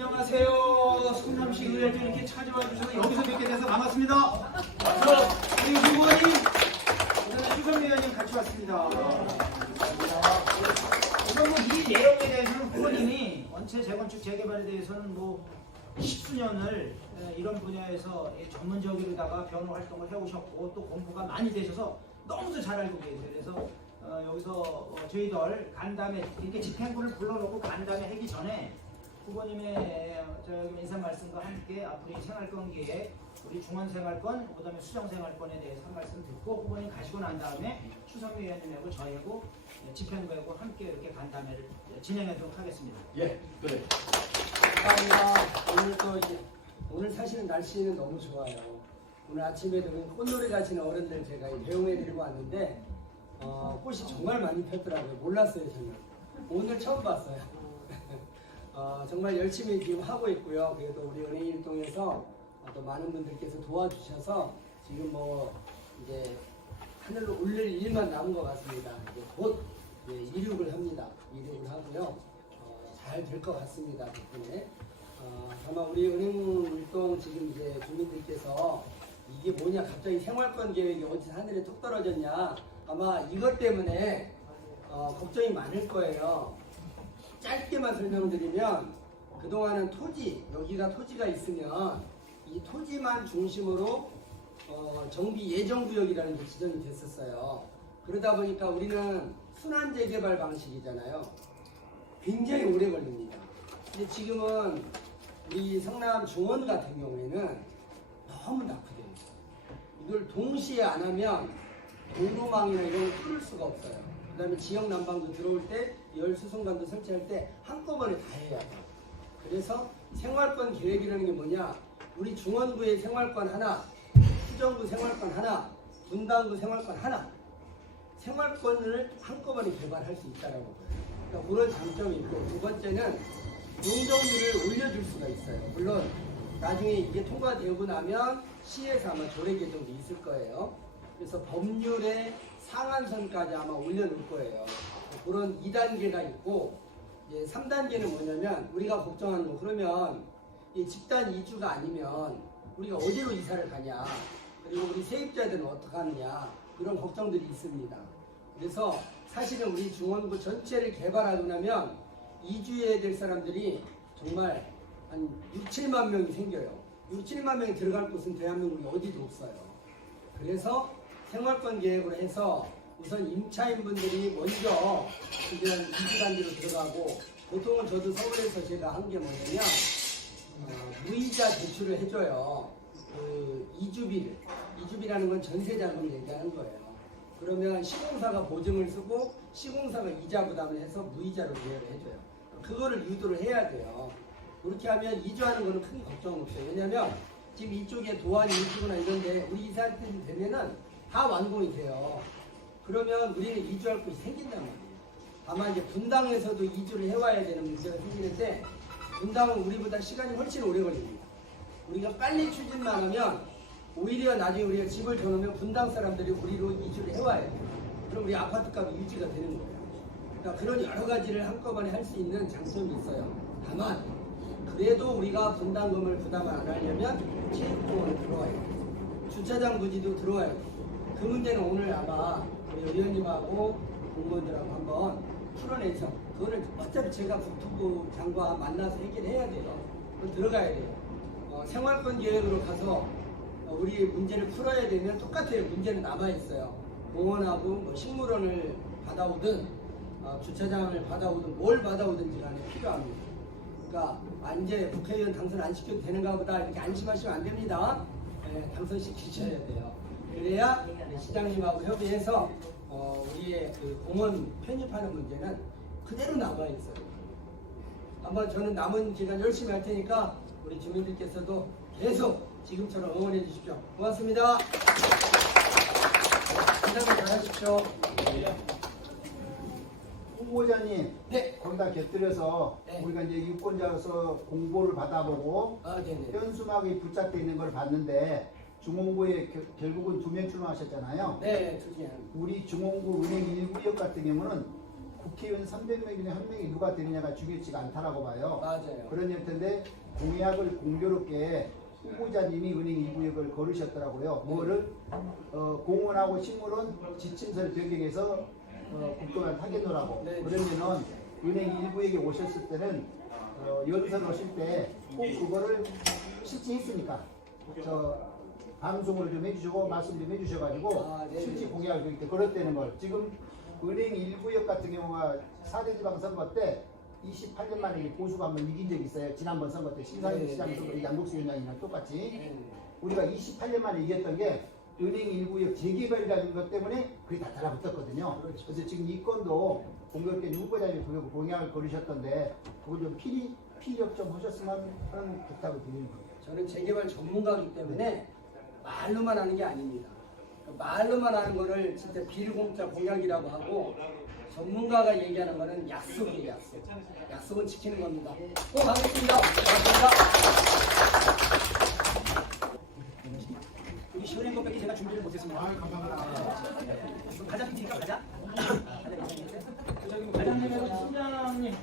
안녕하세요. 성남시 의회에 이렇게 찾아와 주셔서 여기서 뵙게 돼서 반갑습니다. 우리 후보님, 오늘 추선 위원님 같이 왔습니다. 우선 이 내용에 대해서는 후보님이 원체 재건축 재개발에 대해서는 10수년을 이런 분야에서 전문적으로다가 변호 활동을 해오셨고 또 공부가 많이 되셔서 너무도 잘 알고 계세요. 그래서 여기서 저희들 간담회 이렇게 집행부를 불러놓고 간담회 하기 전에 후보님의 인사 말씀과 함께 앞으로 이 생활권 계획, 우리 중원생활권, 그다음에 수정생활권에 대해서 한 말씀 듣고 후보님 가시고 난 다음에 추선미 의원님하고 저희하고 집행부하고 함께 이렇게 간담회를 진행하도록 하겠습니다. 예, 그래. 감사합니다. 오늘 사실은 날씨는 너무 좋아요. 오늘 아침에도 꽃놀이 가시는 어른들 제가 배웅해 드리고 왔는데 꽃이 정말 많이 폈더라고요. 몰랐어요 저는. 오늘 처음 봤어요. 정말 열심히 지금 하고 있고요. 그래도 우리 은행일동에서 또 많은 분들께서 도와주셔서 지금 이제 하늘로 올릴 일만 남은 것 같습니다. 이제 곧 이륙을 합니다. 이륙을 하고요. 잘 될 것 같습니다. 덕분에. 아마 우리 은행일동 지금 이제 주민들께서 이게 뭐냐 갑자기 생활권 계획이 어디서 하늘에 뚝 떨어졌냐 아마 이것 때문에 걱정이 많을 거예요. 짧게만 설명드리면 그동안은 여기가 토지가 있으면 이 토지만 중심으로 정비 예정구역이라는 게 지정이 됐었어요. 그러다 보니까 우리는 순환재개발 방식이잖아요. 굉장히 오래 걸립니다. 근데 지금은 우리 성남 중원 같은 경우에는 너무 낙후돼요. 이걸 동시에 안 하면 도로망이나 이런 걸 뚫을 수가 없어요. 그 다음에 지역 난방도 들어올 때 열수송관도 설치할 때 한꺼번에 다 해야 돼요. 그래서 생활권 계획이라는 게 뭐냐, 우리 중원구의 생활권 하나, 수정구 생활권 하나, 분당구 생활권 하나, 생활권을 한꺼번에 개발할 수 있다라고 봐요. 그러니까 그런 장점이 있고, 두 번째는 용적률을 올려줄 수가 있어요. 물론 나중에 이게 통과되고 나면 시에서 아마 조례 개정도 있을 거예요. 그래서 법률의 상한선까지 아마 올려놓을 거예요. 그런 2단계가 있고, 이제 3단계는 뭐냐면 우리가 걱정하는 거, 그러면 이 집단 이주가 아니면 우리가 어디로 이사를 가냐, 그리고 우리 세입자들은 어떻게 하느냐, 이런 걱정들이 있습니다. 그래서 사실은 우리 중원구 전체를 개발하고 나면 이주해야 될 사람들이 정말 한 6, 7만 명이 생겨요. 6, 7만 명이 들어갈 곳은 대한민국에 어디도 없어요. 그래서 생활권 계획으로 해서 우선 임차인분들이 먼저 이런 이주단지로 들어가고, 보통은 저도 서울에서 제가 한 게 뭐냐면 무이자 대출을 해줘요. 그 이주비라는 건 전세자금 얘기하는 거예요. 그러면 시공사가 보증을 쓰고 시공사가 이자 부담을 해서 무이자로 대여를 해줘요. 그거를 유도를 해야 돼요. 그렇게 하면 이주하는 거는 큰 걱정은 없어요. 왜냐면 지금 이쪽에 도안이 일주구나 이런데 우리 이사할 때 되면은 다 완공이 돼요. 그러면 우리는 이주할 곳이 생긴단 말이에요. 다만 이제 분당에서도 이주를 해와야 되는 문제가 생기는데, 분당은 우리보다 시간이 훨씬 오래 걸립니다. 우리가 빨리 추진만 하면 오히려 나중에 우리가 집을 줘놓으면 분당 사람들이 우리로 이주를 해와야 돼요. 그럼 우리 아파트값이 유지가 되는 거예요. 그러니까 그런 여러 가지를 한꺼번에 할 수 있는 장점이 있어요. 다만 그래도 우리가 분담금을 부담을 안 하려면 체육공원을 들어와야 돼요. 주차장 부지도 들어와야 돼요. 그 문제는 오늘 아마 우리 의원님하고 공무원들하고 한번 풀어내서, 그거를 어차피 제가 국토부 장과 만나서 해결해야 돼요. 그걸 들어가야 돼요. 생활권 계획으로 가서 우리 문제를 풀어야 되면 똑같아요. 문제는 남아있어요. 공원하고 식물원을 받아오든 주차장을 받아오든 뭘 받아오든지 간에 필요합니다. 그러니까 이제 국회의원 당선 안 시켜도 되는가 보다 이렇게 안심하시면 안 됩니다. 당선시키셔야 돼요. 그래야 시장님하고 협의해서 우리의 그 공원 편입하는 문제는 그대로 남아있어요. 한번 저는 남은 기간 열심히 할 테니까 우리 주민들께서도 계속 지금처럼 응원해 주십시오. 고맙습니다. 인사 잘 하십시오. 후보자님, 네. 거기다 곁들여서 네. 우리가 이제 유권자로서 공보를 받아보고 네네. 현수막이 부착되어 있는 걸 봤는데, 중원구에 결국은 2명 출마하셨잖아요. 네, 두개. 우리 중원구 은행 1구역 같은 경우는 국회의원 300명 중에 한 명이 누가 되느냐가 중요치가 않다라고 봐요. 맞아요. 그런 형태인데 공약을 공교롭게 후보자님이 은행 1구역을 걸으셨더라고요. 뭐를 공원하고 식물은 지침서를 변경해서 국토관 타겟노라고. 네. 그러면은 은행 1구역에 오셨을 때는 연설 오실 때 꼭 그거를 실제 했으니까 저 방송을 좀 해주시고 말씀 좀 해주셔가지고 네. 실제 공약을 그럴 때 그렇다는 걸 지금 은행 1구역 같은 경우가 4대 지방선거 때 28년 만에 보수가 한번 이긴 적이 있어요. 지난번 선거 때 신사임 네, 시장 네. 선거 양국수 위원장이랑 똑같이 네. 우리가 28년 만에 이겼던 게 은행 1구역 재개발이라는 것 때문에 그게 다 달라붙었거든요. 그렇죠. 그래서 지금 이 건도 공교롭게 후보자님 공약을 걸으셨던데 그걸 좀 피력 좀 하셨으면 하는 부탁을 드리는 거예요. 저는 재개발 전문가이기 때문에 말로만 하는 게 아닙니다. 말로만 하는 거를 진짜 비공짜 공약이라고 하고 전문가가 얘기하는 거는 약속이에요. 약속. 약속은 지키는 겁니다. 꼭 하겠습니다. 고맙습니다. 여기 시원한 것밖에 제가 준비를 못했습니다. 과장 팀니까 과장? 저기 과장님하고 팀장님,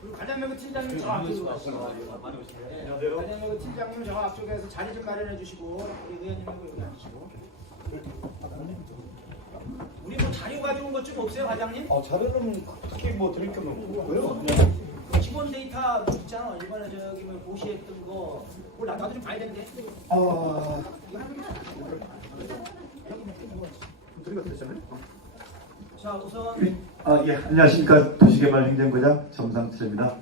그리고 과장님하고 팀장님 저 앞쪽으로 가시고, 과장님하고 팀장님 저 앞쪽에서 자리 좀 마련해 주시고, 우리 의원님하고 여기 앉으시고. 우리 뭐 자료 가져온 것 좀 없어요, 과장님? 자료는 특히 뭐 드릴 게 없고요. 기본 데이터 뭐 있잖아. 이번에 저기 뭐 보시했던 거, 그걸 나도 좀 봐야 되는데. 드리가 됐잖아요. 자, 우선 예, 안녕하십니까. 도시개발행정부장 정상철입니다.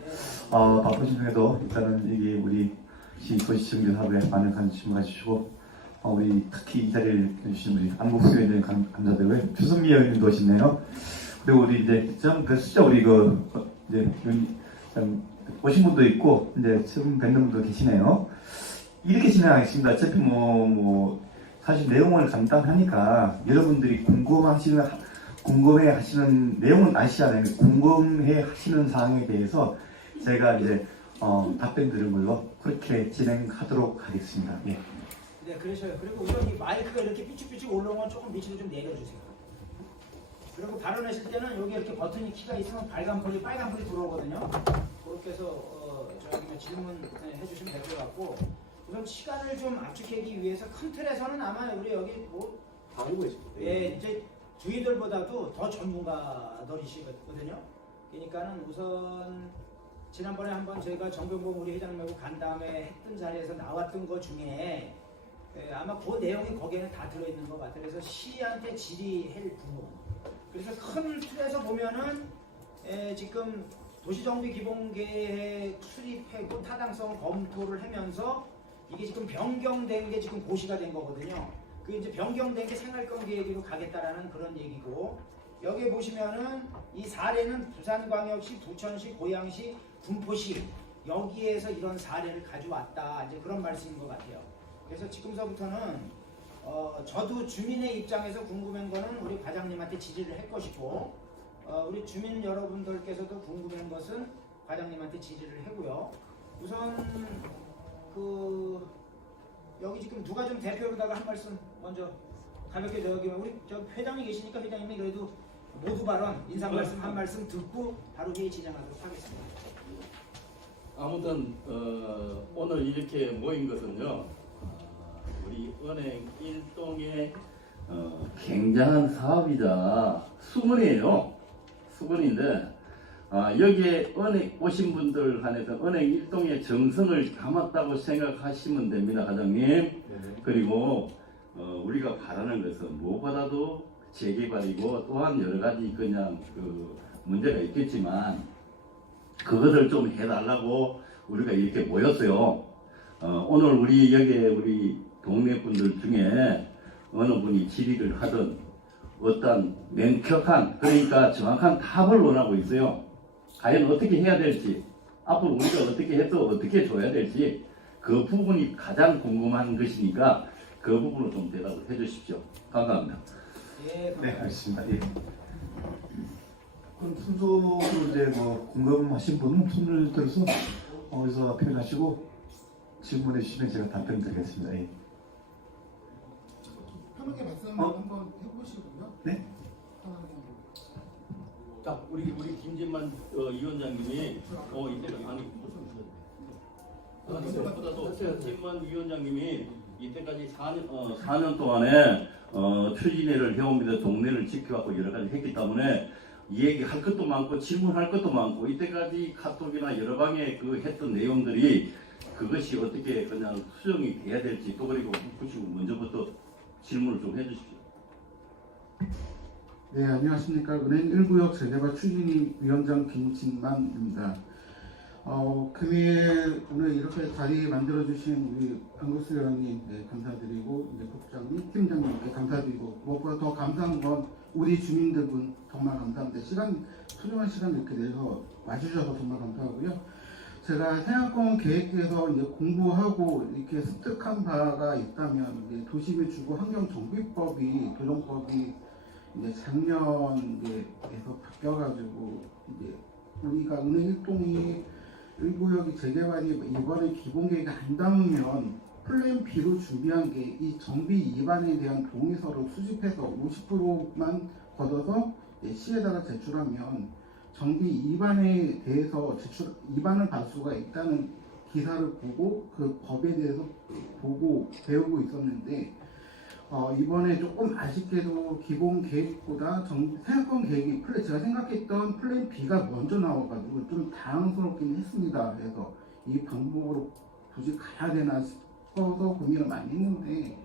바쁘신 중에도 일단은 여기 우리 시 도시정비 사업에 많은 관심 가주시고, 우리 특히 이 자리를 해주신 우리 안국수 위원장님 감사드리고요. 주승미 의원님도 오셨네요. 그리고 우리 이제 그 숫자 우리 이제 오신 분도 있고 이제 처음 뵙는 분도 계시네요. 이렇게 진행하겠습니다. 어차피 사실 내용을 간단하니까 여러분들이 궁금해하시는 내용은 아시잖아요. 궁금해하시는 사항에 대해서 제가 이제 답변 드리는 걸로 그렇게 진행하도록 하겠습니다. 예. 네, 그러셔요. 그리고 우선 이 마이크가 이렇게 삐죽삐죽 올라오는 건 조금 밑으로 좀 내려주세요. 그리고 발언하실 때는 여기 이렇게 버튼이 키가 있으면 빨간불이 들어오거든요. 그렇게 해서 저희 질문 해주시면 될 것 같고, 우선 시간을 좀 압축하기 위해서 큰 틀에서는 아마 우리 여기 다 알고 있습니다. 이제 주인들보다도 더 전문가들이시거든요. 그러니까는 우선 지난번에 한번 저희가 정병봉 우리 회장님하고 간 다음에 했던 자리에서 나왔던 것 중에 아마 그 내용이 거기에는 다 들어있는 것 같아요. 그래서 시한테 질의할 부분. 그래서 큰 틀에서 보면은 지금 도시정비기본계획 수립하고 타당성 검토를 하면서 이게 지금 변경된 게 지금 고시가 된 거거든요. 그 이제 변경된 게 생활권 계획으로 가겠다라는 그런 얘기고, 여기 보시면은 이 사례는 부산광역시, 부천시, 고양시, 군포시 여기에서 이런 사례를 가져왔다, 이제 그런 말씀인 것 같아요. 그래서 지금서부터는 저도 주민의 입장에서 궁금한 거는 우리 과장님한테 지지를 할 것이고, 우리 주민 여러분들께서도 궁금한 것은 과장님한테 지지를 하고요. 우선 여기 지금 누가 좀 대표로다가 한 말씀 먼저 가볍게 우리 회장님 계시니까 회장님이 그래도 모두 발언 인사 말씀 한 말씀 듣고 바로 회의 진행하도록 하겠습니다. 아무튼 오늘 이렇게 모인 것은요, 우리 은행 일동의 굉장한 사업이자 수건이에요. 수건인데 여기에 은행 오신 분들 한해서 은행 일동의 정성을 담았다고 생각하시면 됩니다, 과장님. 네네. 그리고 우리가 바라는 것은 무엇보다도 재개발이고 또한 여러 가지 그냥 문제가 있겠지만 그것을 좀 해달라고 우리가 이렇게 모였어요. 오늘 우리 여기에 우리 동네 분들 중에 어느 분이 질의를 하든 어떤 명확한, 그러니까 정확한 답을 원하고 있어요. 과연 어떻게 해야 될지, 앞으로 우리가 어떻게 해서 어떻게 줘야 될지 그 부분이 가장 궁금한 것이니까 그 부분을 좀 대답을 해주십시오. 감사합니다. 예, 네, 알겠습니다. 예. 그럼 순서로 이제 궁금하신 분은 손을 들어서 어디서 표현하시고 질문해 주시면 제가 답변 드리겠습니다. 예. 편하게 말씀 한번 해보시고요. 네? 편하게. 자, 우리 김진만 위원장님이 이때 아니 무엇보다도 김진만 위원장님이 이때까지 4년 동안에 추진회를 해오면서 동네를 지켜왔고 여러 가지 했기 때문에 얘기할 것도 많고 질문할 것도 많고 이때까지 카톡이나 여러 방에 그 했던 내용들이 그것이 어떻게 그냥 수정이 돼야 될지 또 그리고 먼저부터 질문을 좀 해주십시오. 네, 안녕하십니까. 은행 1구역 재개발 추진위원장 김진만입니다. 금일 오늘 이렇게 자리 만들어주신 우리 안국수 의원님 감사드리고, 이제 국장님, 팀장님께 감사드리고, 무엇보다 더 감사한 건 우리 주민들분 정말 감사합니다. 소중한 시간 이렇게 내서 와주셔서 정말 감사하고요. 제가 생활권 계획에서 이제 공부하고 이렇게 습득한 바가 있다면, 이제 도시밀주구 환경정비법이, 교정법이 이제 작년에서 바뀌어가지고, 이제 우리가 은행 1동이 1구역이 재개발이 이번에 기본계획이 안 담으면 플랜 B로 준비한 게 이 정비 위반에 대한 동의서를 수집해서 50%만 걷어서 시에다가 제출하면 정비 위반에 대해서 위반을 받을 수가 있다는 기사를 보고 그 법에 대해서 보고 배우고 있었는데, 이번에 조금 아쉽게도 기본 계획보다 생활권 계획이 제가 생각했던 플랜 B가 먼저 나와가지고 좀 당황스럽긴 했습니다. 그래서 이 방법으로 굳이 가야 되나 싶어서 고민을 많이 했는데,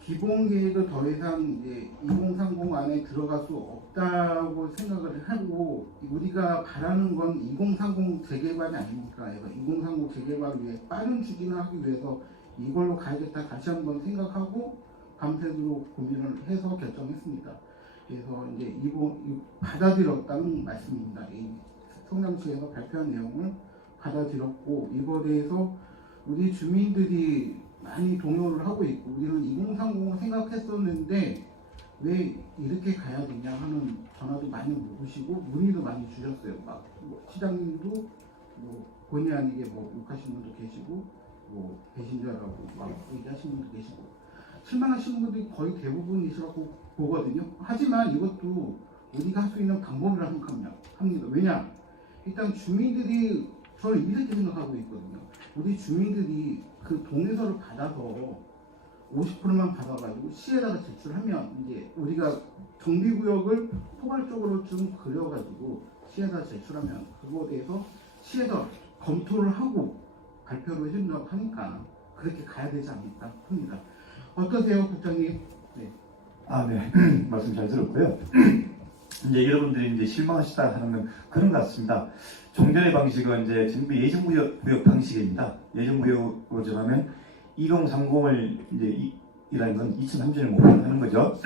기본 계획을 더 이상 이제 2030 안에 들어갈 수 없다고 생각을 하고, 우리가 바라는 건 2030 재개발이 아닙니까? 그래서 2030 재개발을 위해 빠른 추진을 하기 위해서 이걸로 가야겠다 다시 한번 생각하고 밤새도록 고민을 해서 결정했습니다. 그래서 이제 받아들였다는 말씀입니다. 이 성남시에서 발표한 내용을 받아들였고, 이거에 대해서 우리 주민들이 많이 동요를 하고 있고, 우리는 2030을 생각했었는데 왜 이렇게 가야 되냐 하는 전화도 많이 오시고 문의도 많이 주셨어요. 시장님도 본의 아니게 욕하신 분도 계시고, 배신자라고 얘기하시는 분도 계시고, 실망하시는 분들이 거의 대부분이시라고 보거든요. 하지만 이것도 우리가 할 수 있는 방법이라고 생각합니다. 왜냐? 일단 주민들이 저는 이렇게 생각하고 있거든요. 우리 주민들이 그 동의서를 받아서 50%만 받아가지고 시에다가 제출하면, 이제 우리가 정비구역을 포괄적으로 좀 그려가지고 시에다 제출하면 그거에 대해서 시에서 검토를 하고 발표를 해준다고 하니까 그렇게 가야 되지 않을까 합니다. 어떠세요, 국장님? 네. 네. 말씀 잘 들었고요. 이제 여러분들이 이제 실망하시다 하는 건 그런 것 같습니다. 종전의 방식은 이제 정비 예정구역 방식입니다. 예정구역으로 정하면 2030을 이제 이라는 건 2030년을 목표로 하는 거죠.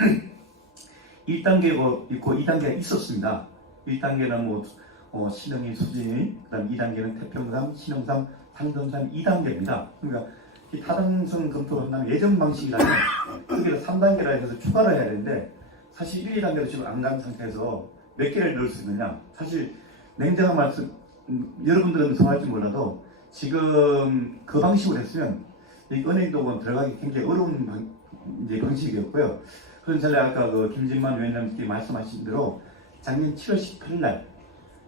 1단계가 있고 2단계가 있었습니다. 1단계는 신흥이, 수진이, 그다음 2단계는 태평상, 신흥상, 상등상 2단계입니다. 그러니까 이 타당성 검토를 한다면 예전 방식이라면 거기를 3단계라 해서 추가를 해야 되는데, 사실 1, 2단계로 지금 안 간 상태에서 몇 개를 넣을 수 있느냐? 사실 냉정한 말씀, 여러분들은 성할지 몰라도 지금 그 방식으로 했으면 이 은행도건 들어가기 굉장히 어려운 방식이었고요. 그런 전에 아까 김진만 위원장님께 말씀하신 대로 작년 7월 18일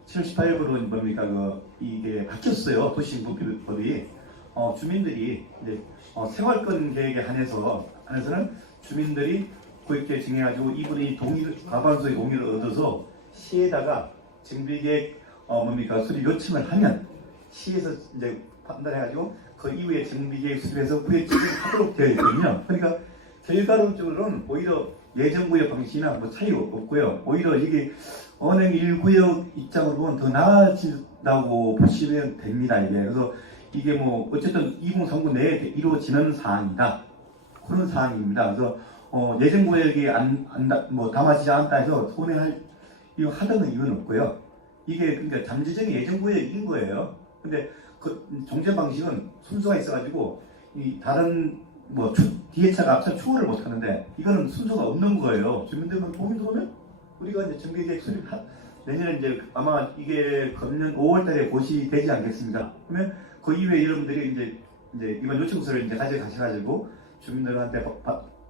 18일부로 뭡니까 이게 바뀌었어요. 도시인구법이. 주민들이 이제 생활권 계획에 한해서는 주민들이 그렇게 정해가지고 이분이 과반수의 동의를 얻어서 시에다가 정비계획 수립 요청을 하면 시에서 이제 판단해가지고 그 이후에 정비계획 수립해서 구획 추진하도록 되어 있거든요. 그러니까 결과론적으로는 오히려 예정구역 방식이나 차이가 없고요. 오히려 이게 은행 1구역 입장으로 보면 더 나아진다고 보시면 됩니다. 그래서 이게 어쨌든 2030 내에 이루어지는 사항이다. 그런 사항입니다. 그래서 예정구역이 담아지지 않다 해서 하던 이유는 없고요. 이게 그러니까 잠재적인 예정구역인 거예요. 근데 그 종전 방식은 순서가 있어가지고 이 다른 뒤에 차가 앞차 추월을 못 하는데, 이거는 순서가 없는 거예요. 주민들은 동의 들어오면 우리가 이제 정비계획 수립 내년에 이제 아마 이게 금년 5월달에 고시되지 않겠습니까? 그러면 그 이후에 여러분들이 이제 이번 요청서를 이제 가져가셔가지고 주민들한테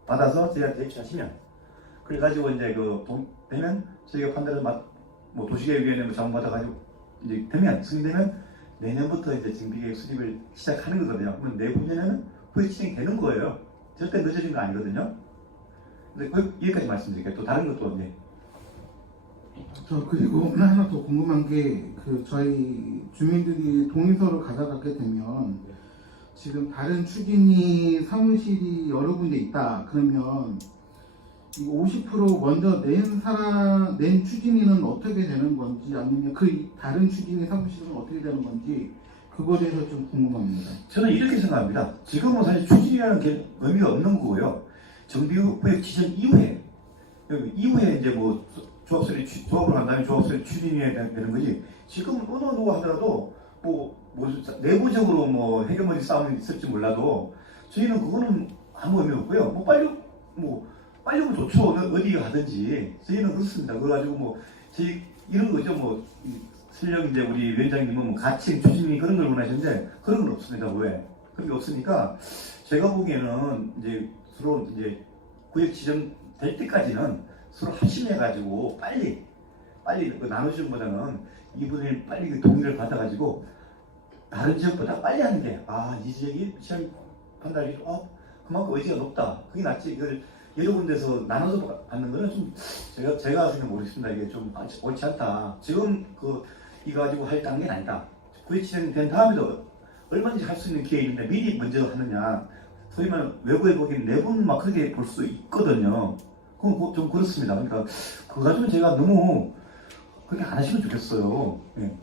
받아서 저희한테 제출하시면, 그래가지고 이제 되면 저희가 판단을 뭐 도시계획위원회 뭐 자문받아가지고 이제 되면 승인되면 내년부터 이제 정비계획 수립을 시작하는 거거든요. 그러면 내후년에는 후에 진행되는 거예요. 절대 늦어진 거 아니거든요. 근데 여기까지 말씀드릴게요. 또 다른 것도 이제 저 그리고 하나 더 궁금한 게 그 저희 주민들이 동의서를 가져가게 되면 지금 다른 추진이 사무실이 여러 군데 있다 그러면 이 50% 먼저 낸 추진위는 어떻게 되는 건지 아니면 그 다른 추진위 사무실은 어떻게 되는 건지 그거에 대해서 좀 궁금합니다. 저는 이렇게 생각합니다. 지금은 사실 추진이라는 게 의미가 없는 거고요. 정비구역 지정 이후에 이제 뭐 조합을 한 다음에 조합설이 추진해야 되는 거지. 지금 어느 누가 하더라도 뭐 내부적으로 뭐 해결문제 싸움이 있을지 몰라도 저희는 그거는 아무 의미 없고요. 뭐 빨리 오면 좋죠. 어디 가든지 저희는 그렇습니다. 그래가지고 뭐 저희 이런 거죠. 뭐 설령 이제 우리 위원장님은 뭐 가칭 추진이 그런 걸 원하시는데 그런 건 없습니다. 왜? 그런 게 없으니까 제가 보기에는 이제 서로 이제 구역 지정될 때까지는 서로 합심해가지고 빨리 그 나눠주는 보다는 이분이 빨리 그 동의를 받아가지고 다른 지역보다 빨리 하는 게 이 지역이 시장 판단이 그만큼 의지가 높다. 그게 낫지. 이걸 여러 군데서 나눠서 받는 거는 좀 제가 생각 모르겠습니다. 이게 좀 옳지 않다. 지금 이거 가지고 할 단계는 아니다. 구역 지정된 다음에도 얼마든지 할 수 있는 기회 있는데 미리 먼저 하느냐. 소위 말하는 외부에 보기엔 내부는 막 그렇게 볼 수 있거든요. 그건 좀 그렇습니다. 그러니까 그거 가지고 제가 너무 그렇게 안 하시면 좋겠어요. 예.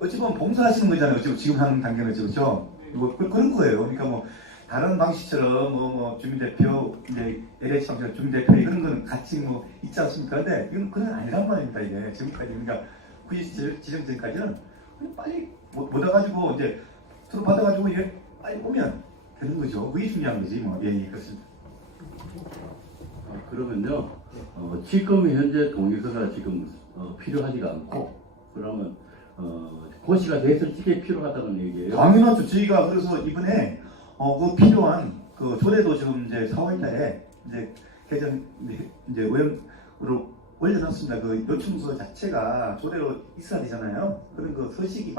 어찌 보면 봉사하시는 거잖아요. 지금 하는 단계는 그렇죠. 그런 거예요. 그러니까 뭐 다른 방식처럼 뭐 주민대표 이제 LH방처럼 주민대표 이런 거는 같이 뭐 있지 않습니까? 근데 이건 그건 아니란 말입니다. 이게 지금까지 그러니까 그 지정 전까지는 빨리 못 와가지고 이제 서로 받아가지고 이게 빨리 오면 되는 거죠. 그게 중요한 거지 뭐. 예, 그렇습니다. 그러면요, 지금 현재 동의서가 지금 필요하지가 않고 그러면 고시가 됐을 적에 필요하다는 얘기예요. 당연하죠. 저희가 그래서 이번에 그 필요한 그 조례도 지금 이제 4월달에 이제 개정 이제 의원으로 올려놨습니다. 그 요청서 자체가 조례로 있어야 되잖아요. 그런 그 서식이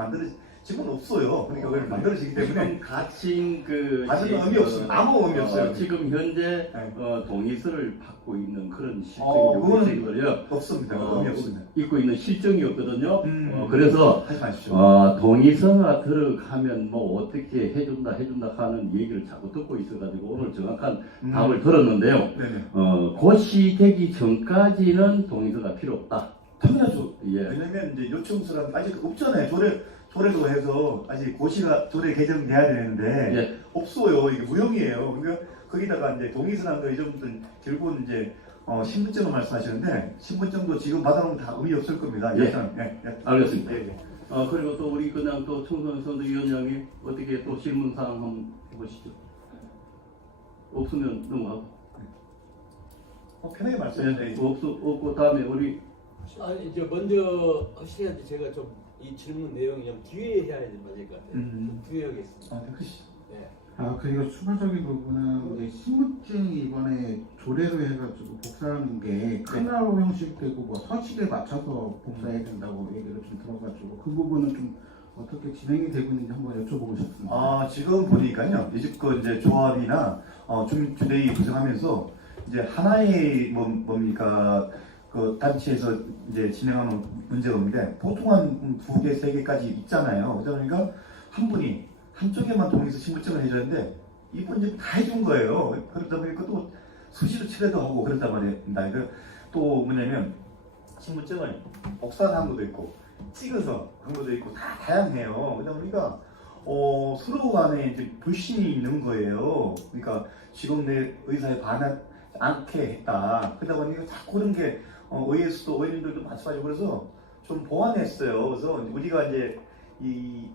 지금은 없어요. 그러니까 그걸 만들어지기 때문에 지금 가칭 그 가진 의미 없습니다. 아무 의미 없어요. 지금 현재 네. 동의서를 받고 있는 그런 그거는 실정이 거요. 없습니다. 의미 없습니다. 있고 있는 실정이 없거든요. 그래서 하지 마십시오. 동의서가 들어가면 뭐 어떻게 해준다 하는 얘기를 자꾸 듣고 있어가지고 오늘 정확한 답을 들었는데요. 네네. 고시되기 전까지는 동의서가 필요 없다. 당연하죠. 예. 왜냐면 이제 요청서란 아직 없잖아요. 조례도 해서 아직 고시가 조례 개정돼야 되는데 예. 없어요. 이게 무용이에요. 그러니까 거기다가 이제 동의서란 거 이런 것들 결국은 이제 신분증을 말씀하시는데 신분증도 지금 받아놓으면 다 의미 없을 겁니다. 예. 일단 알겠습니다. 예. 그리고 또 우리 그냥 또 청소년 선대위원장이 어떻게 또 질문사항 한번 해보시죠. 없으면 넘어가고. 편하게 말씀해 주세요. 없고 다음에 우리 아니 저 먼저 하시는데 제가 좀 이 질문 내용이 좀 뒤에 해야 맞을 것 같아요. 좀 뒤에 하겠습니다. 그러시죠. 네. 그리고 추가적인 부분은 이제 신분증 이번에 조례로 해가지고 복사하는 게 카메라로 형식되고 뭐 서식에 맞춰서 복사해야 된다고 얘기를 좀 들어가지고 그 부분은 좀 어떻게 진행이 되고 있는지 한번 여쭤보고 싶습니다. 지금 보니까요. 이집거 이제 조합이나 주민주대위 구성하면서 이제 하나의 뭡니까 그 단체에서 이제 진행하는 문제가 없는데 보통 한 2개, 3개까지 있잖아요. 그러니까 한 분이 한쪽에만 동의서 신분증을 해줬는데 이분이 다 해준 거예요. 그러다 보니까 또 수시로 칠해도 하고 그런단 말입니다. 또 뭐냐면 신분증을 복사한 것도 있고 찍어서 한 것도 있고 다 다양해요. 그러다 보니까 서로 간에 이제 불신이 있는 거예요. 그러니까 지금 내 의사에 반하지 않게 했다. 그러다 보니까 자꾸 그런 게 의회에서도 의원님들도 마찬가지고 그래서 좀 보완했어요. 그래서 우리가 이제 이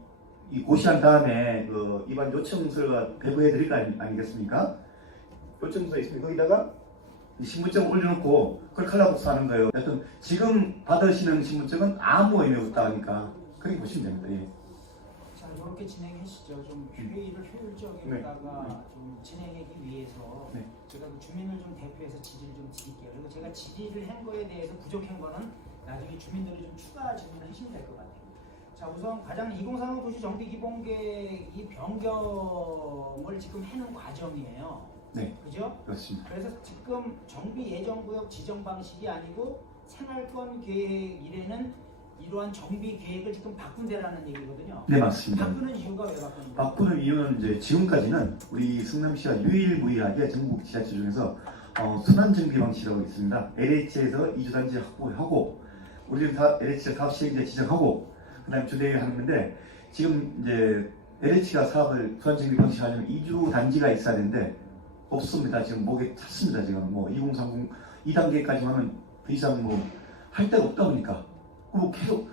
고시한 다음에 그 입안 요청서가 배부해 드릴 거 아니겠습니까? 요청서 있으면 거기다가 신분증을 올려놓고 그걸 칼라 복사하는 거예요. 하여튼 지금 받으시는 신분증은 아무 의미 없다 하니까 그렇게 보시면 됩니다. 예. 이렇게 진행하시죠. 좀 회의를 효율적으로다가 좀 진행하기 위해서 네. 제가 그 주민을 좀 대표해서 질의를 좀 드릴게요. 그리고 제가 질의를 한 거에 대해서 부족한 거는 나중에 주민들이 좀 추가 질문을 하시면 될 것 같아요. 자, 우선 가장 2035 도시 정비 기본계획 이 변경을 지금 해놓은 과정이에요. 네. 그죠? 그렇습니다. 그래서 지금 정비 예정구역 지정 방식이 아니고 생활권 계획 이래는 이러한 정비 계획을 지금 바꾼다라는 얘기거든요. 네, 맞습니다. 바꾸는 이유가 왜 바꾸는 거예요? 바꾸는 이유는 이제 지금까지는 우리 성남시가 유일무이하게 전국 지자체 중에서 순환정비 방식이라고 있습니다. LH에서 이주단지 확보하고 우리는 다 LH가 사업 시행자 지정하고 그다음에 주대회를 하는 건데 지금 이제 LH가 사업을 순환정비 방식 하려면 이주단지가 있어야 되는데 없습니다. 지금 목에 찼습니다. 지금 뭐 2030 2단계까지 하면 더 이상 뭐 할 데가 없다 보니까 뭐 계속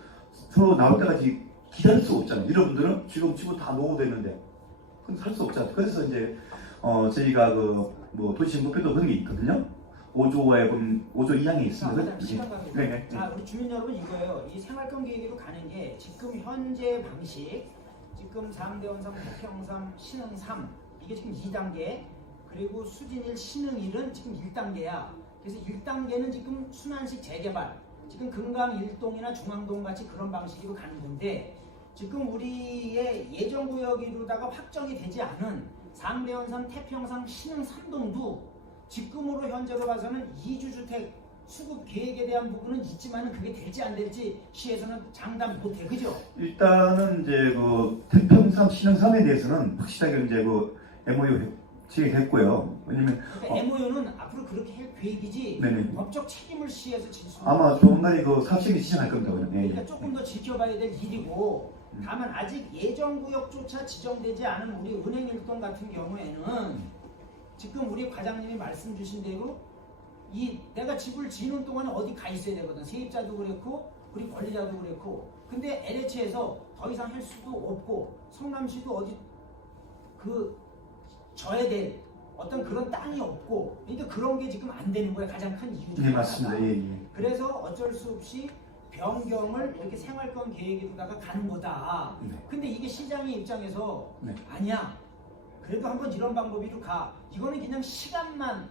서로 나올 때까지 기다릴 수 없잖아요. 여러분들은 지금 다 노후됐는데 그건 살 수 없잖아요. 그래서 이제 저희가 그 뭐 도시 목표도 그런 게 있거든요. 5조에 보면 5조 2항에 있습니다. 시간 관계. 네. 자, 우리 주민 여러분 이거예요. 이 생활권 계획으로 가는 게 지금 현재 방식, 지금 상대원상, 태평삼, 신흥3 이게 지금 2단계, 그리고 수진일, 신흥1은 지금 1단계야. 그래서 1단계는 지금 순환식 재개발, 지금 금강 일동이나 중앙동 같이 그런 방식으로 가는 건데 지금 우리의 예정구역이로다가 확정이 되지 않은 상대원산, 태평상, 신흥 3동도 지금으로 현재로 봐서는 이주주택 수급 계획에 대한 부분은 있지만 그게 될지 안 될지 시에서는 장담 못해, 그죠? 일단은 이제 그 태평삼, 신흥3에 대해서는 확실하게 이제 그 MOU 진행됐고요. 왜냐면 그러니까 MOU는 앞으로 그렇게 할 계획이지 네네. 법적 책임을 시에서 질 수는 아마 조만간에 그 사업시행이 시작할 겁니다. 예, 그러니까 예. 조금 더 지켜봐야 될 일이고, 다만 아직 예정구역조차 지정되지 않은 우리 은행일동 같은 경우에는 지금 우리 과장님이 말씀 주신 대로 이 내가 집을 지는 동안 어디 가 있어야 되거든. 세입자도 그렇고 우리 관리자도 그렇고. 근데 LH에서 더 이상 할 수도 없고 성남시도 어디 그 져야 될 어떤 그런 땅이 없고, 그러니까 그런 게 지금 안 되는 거예요. 가장 큰 이유 중에 네, 맞습니다. 하나가. 예, 예. 그래서 어쩔 수 없이 변경을 이렇게 생활권 계획에다가 가는 거다. 네. 근데 이게 시장의 입장에서 네. 아니야. 그래도 한번 이런 방법으로 가. 이거는 그냥 시간만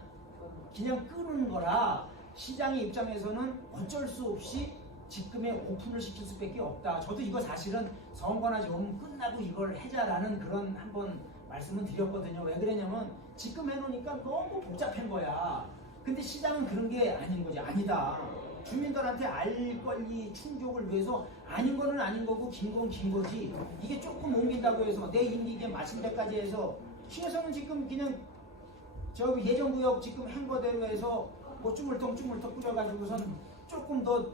그냥 끄는 거라 시장의 입장에서는 어쩔 수 없이 지금의 오픈을 시킬 수밖에 없다. 저도 이거 사실은 선거나 좀 끝나고 이걸 하자라는 그런 한번 말씀은 드렸거든요. 왜 그러냐면 지금 해놓으니까 너무 복잡한 거야. 근데 시장은 그런 게 아닌 거지. 아니다. 주민들한테 알 권리 충족을 위해서 아닌 거는 아닌 거고 긴 건 긴 거지. 이게 조금 옮긴다고 해서 내 임기에 마친 데까지 해서 시에서는 지금 그냥 저기 예정구역 지금 한 거대로 해서 뭐 쭈물떡 뿌려가지고선 조금 더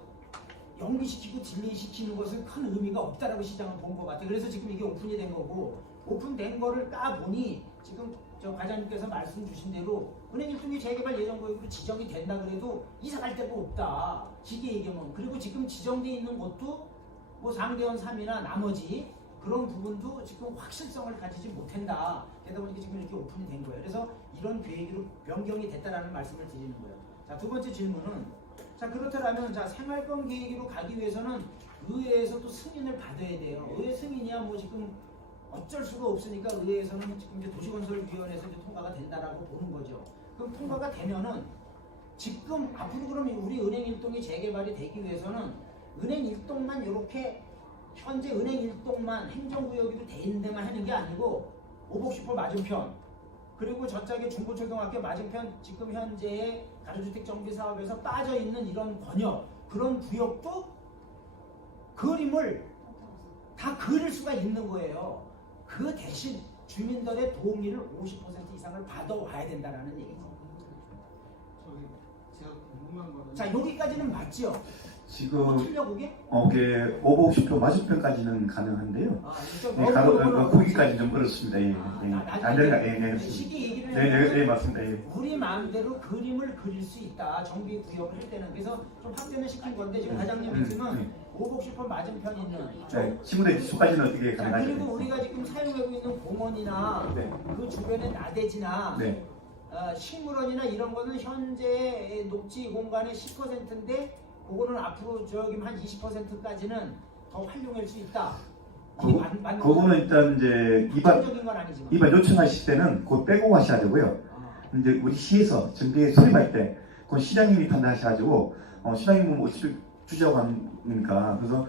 연기시키고 딜레이시키는 것은 큰 의미가 없다라고 시장은 본 것 같아요. 그래서 지금 이게 오픈이 된 거고, 오픈된 거를 까보니 지금 저 과장님께서 말씀 주신 대로 은행일동이 재개발 예정구역으로 지정이 된다 그래도 이사갈 데가 없다. 쉽게 얘기하면. 그리고 지금 지정돼 있는 곳도 뭐 상대원 3이나 나머지 그런 부분도 지금 확실성을 가지지 못한다. 그러다 보니까 지금 이렇게 오픈이 된 거예요. 그래서 이런 계획으로 변경이 됐다라는 말씀을 드리는 거예요. 자, 두 번째 질문은, 자, 그렇다면 자 생활권 계획으로 가기 위해서는 의회에서도 승인을 받아야 돼요. 의회 승인이야 뭐 지금 어쩔 수가 없으니까 의회에서는 지금 이제 도시건설위원회에서 이제 통과가 된다라고 보는 거죠. 그럼 통과가 되면은 지금 앞으로 그러면 우리 은행일동이 재개발이 되기 위해서는 은행일동만 이렇게 현재 은행일동만 행정구역으로 돼 있는 데만 하는 게 아니고 오복슈퍼 맞은편, 그리고 저쪽에 중고초등학교 맞은편 지금 현재의 가로주택 정비 사업에서 빠져 있는 이런 권역, 그런 구역도 그림을 다 그릴 수가 있는 거예요. 그 대신 주민들의 동의를 50% 이상을 받아와야 된다는 얘기죠. 저기 제가 궁금한 거는 자, 여기까지는 맞죠? 지금 틀려 그게? 이게 오복슈퍼 맞은편까지는 가능한데요. 아, 네, 거기까지 좀 어렵습니다. 예, 예. 안 된다. 예, 네. 시기 얘기를 네, 네, 하면 네, 맞습니다. 예. 우리 마음대로 그림을 그릴 수 있다. 정비 구역을 할 때는. 그래서 좀 확대를 시킨 건데 지금 과장님 말씀은 오복슈퍼 맞은편 있는 이쪽. 네, 친구들 기초까지는 어떻게 자, 가능하죠? 그리고 우리가 지금 사용하고 있는 공원이나 네. 그 주변의 나대지나 네. 식물원이나 이런 거는 현재 녹지 공간의 10%인데 그거는 앞으로 저기 한 20%까지는 더 활용할 수 있다. 그거는 일단 이제 적인 건 아니지만. 이반 요청하실 때는 그거 빼고 하셔야 되고요. 이제 우리 시에서 정비에 소립할 때 그건 시장님이 판단하셔가지고 시장님은 뭐 어차피 주자고 하니까 그래서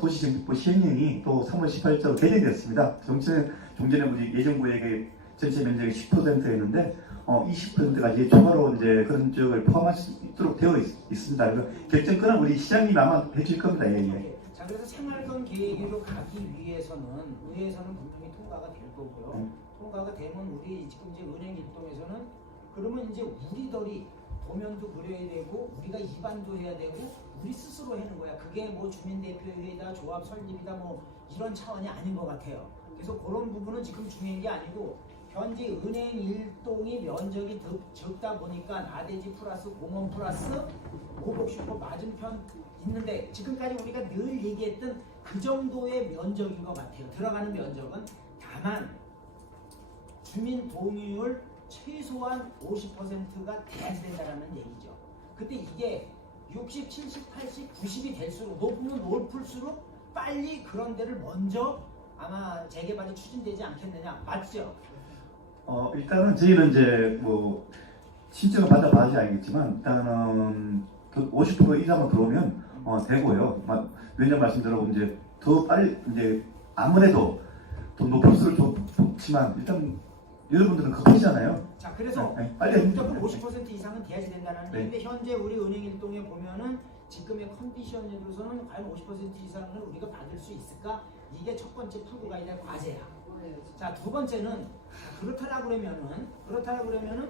도시정비법 시행령이 또 3월 18일자로 개정됐습니다. 종전에 우리 예정구역의 전체 면적이 10%였는데 20%까지 추가로 이제 그런 지역을 포함할 수 있도록 되어 있습니다. 그래서 결정권은 우리 시장님이 아마 해줄 겁니다. 예. 자, 그래서 생활권 계획으로 가기 위해서는 의회에서는 분명히 통과가 될 거고요. 통과가 되면 우리 지금 이제 은행 일동에서는 그러면 이제 우리들이 도면도 그려야 되고 우리가 입안도 해야 되고 우리 스스로 하는 거야. 그게 뭐 주민대표회의다, 조합 설립이다 뭐 이런 차원이 아닌 것 같아요. 그래서 그런 부분은 지금 중요한 게 아니고 현재 은행 일동이 면적이 적다 보니까 나대지 플러스 공원 플러스 오복슈퍼 맞은편 있는데 지금까지 우리가 늘 얘기했던 그 정도의 면적인 것 같아요. 들어가는 면적은 다만 주민 동의율 최소한 50%가 돼야 된다는 얘기죠. 근데 이게 60, 70, 80, 90이 될수록 높으면 높을수록 빨리 그런 데를 먼저 아마 재개발이 추진되지 않겠느냐. 맞죠? 일단은 저희는 이제 뭐 신청을 받아봐야지 알겠지만 일단은 50% 이상은 들어오면 되고요. 왜냐 말씀드리고 이제 더 빨리 이제 아무래도 더 높을수록 좋지만 일단 여러분들은 급하시잖아요. 자, 그래서 빨리 무조건 50% 이상은 돼야지 된다는 네. 얘기인데 현재 우리 은행 일동에 보면은 지금의 컨디션으로서는 과연 50% 이상을 우리가 받을 수 있을까? 이게 첫 번째 풀고 가야 될 과제야. 자, 두 번째는 그렇다라 그러면은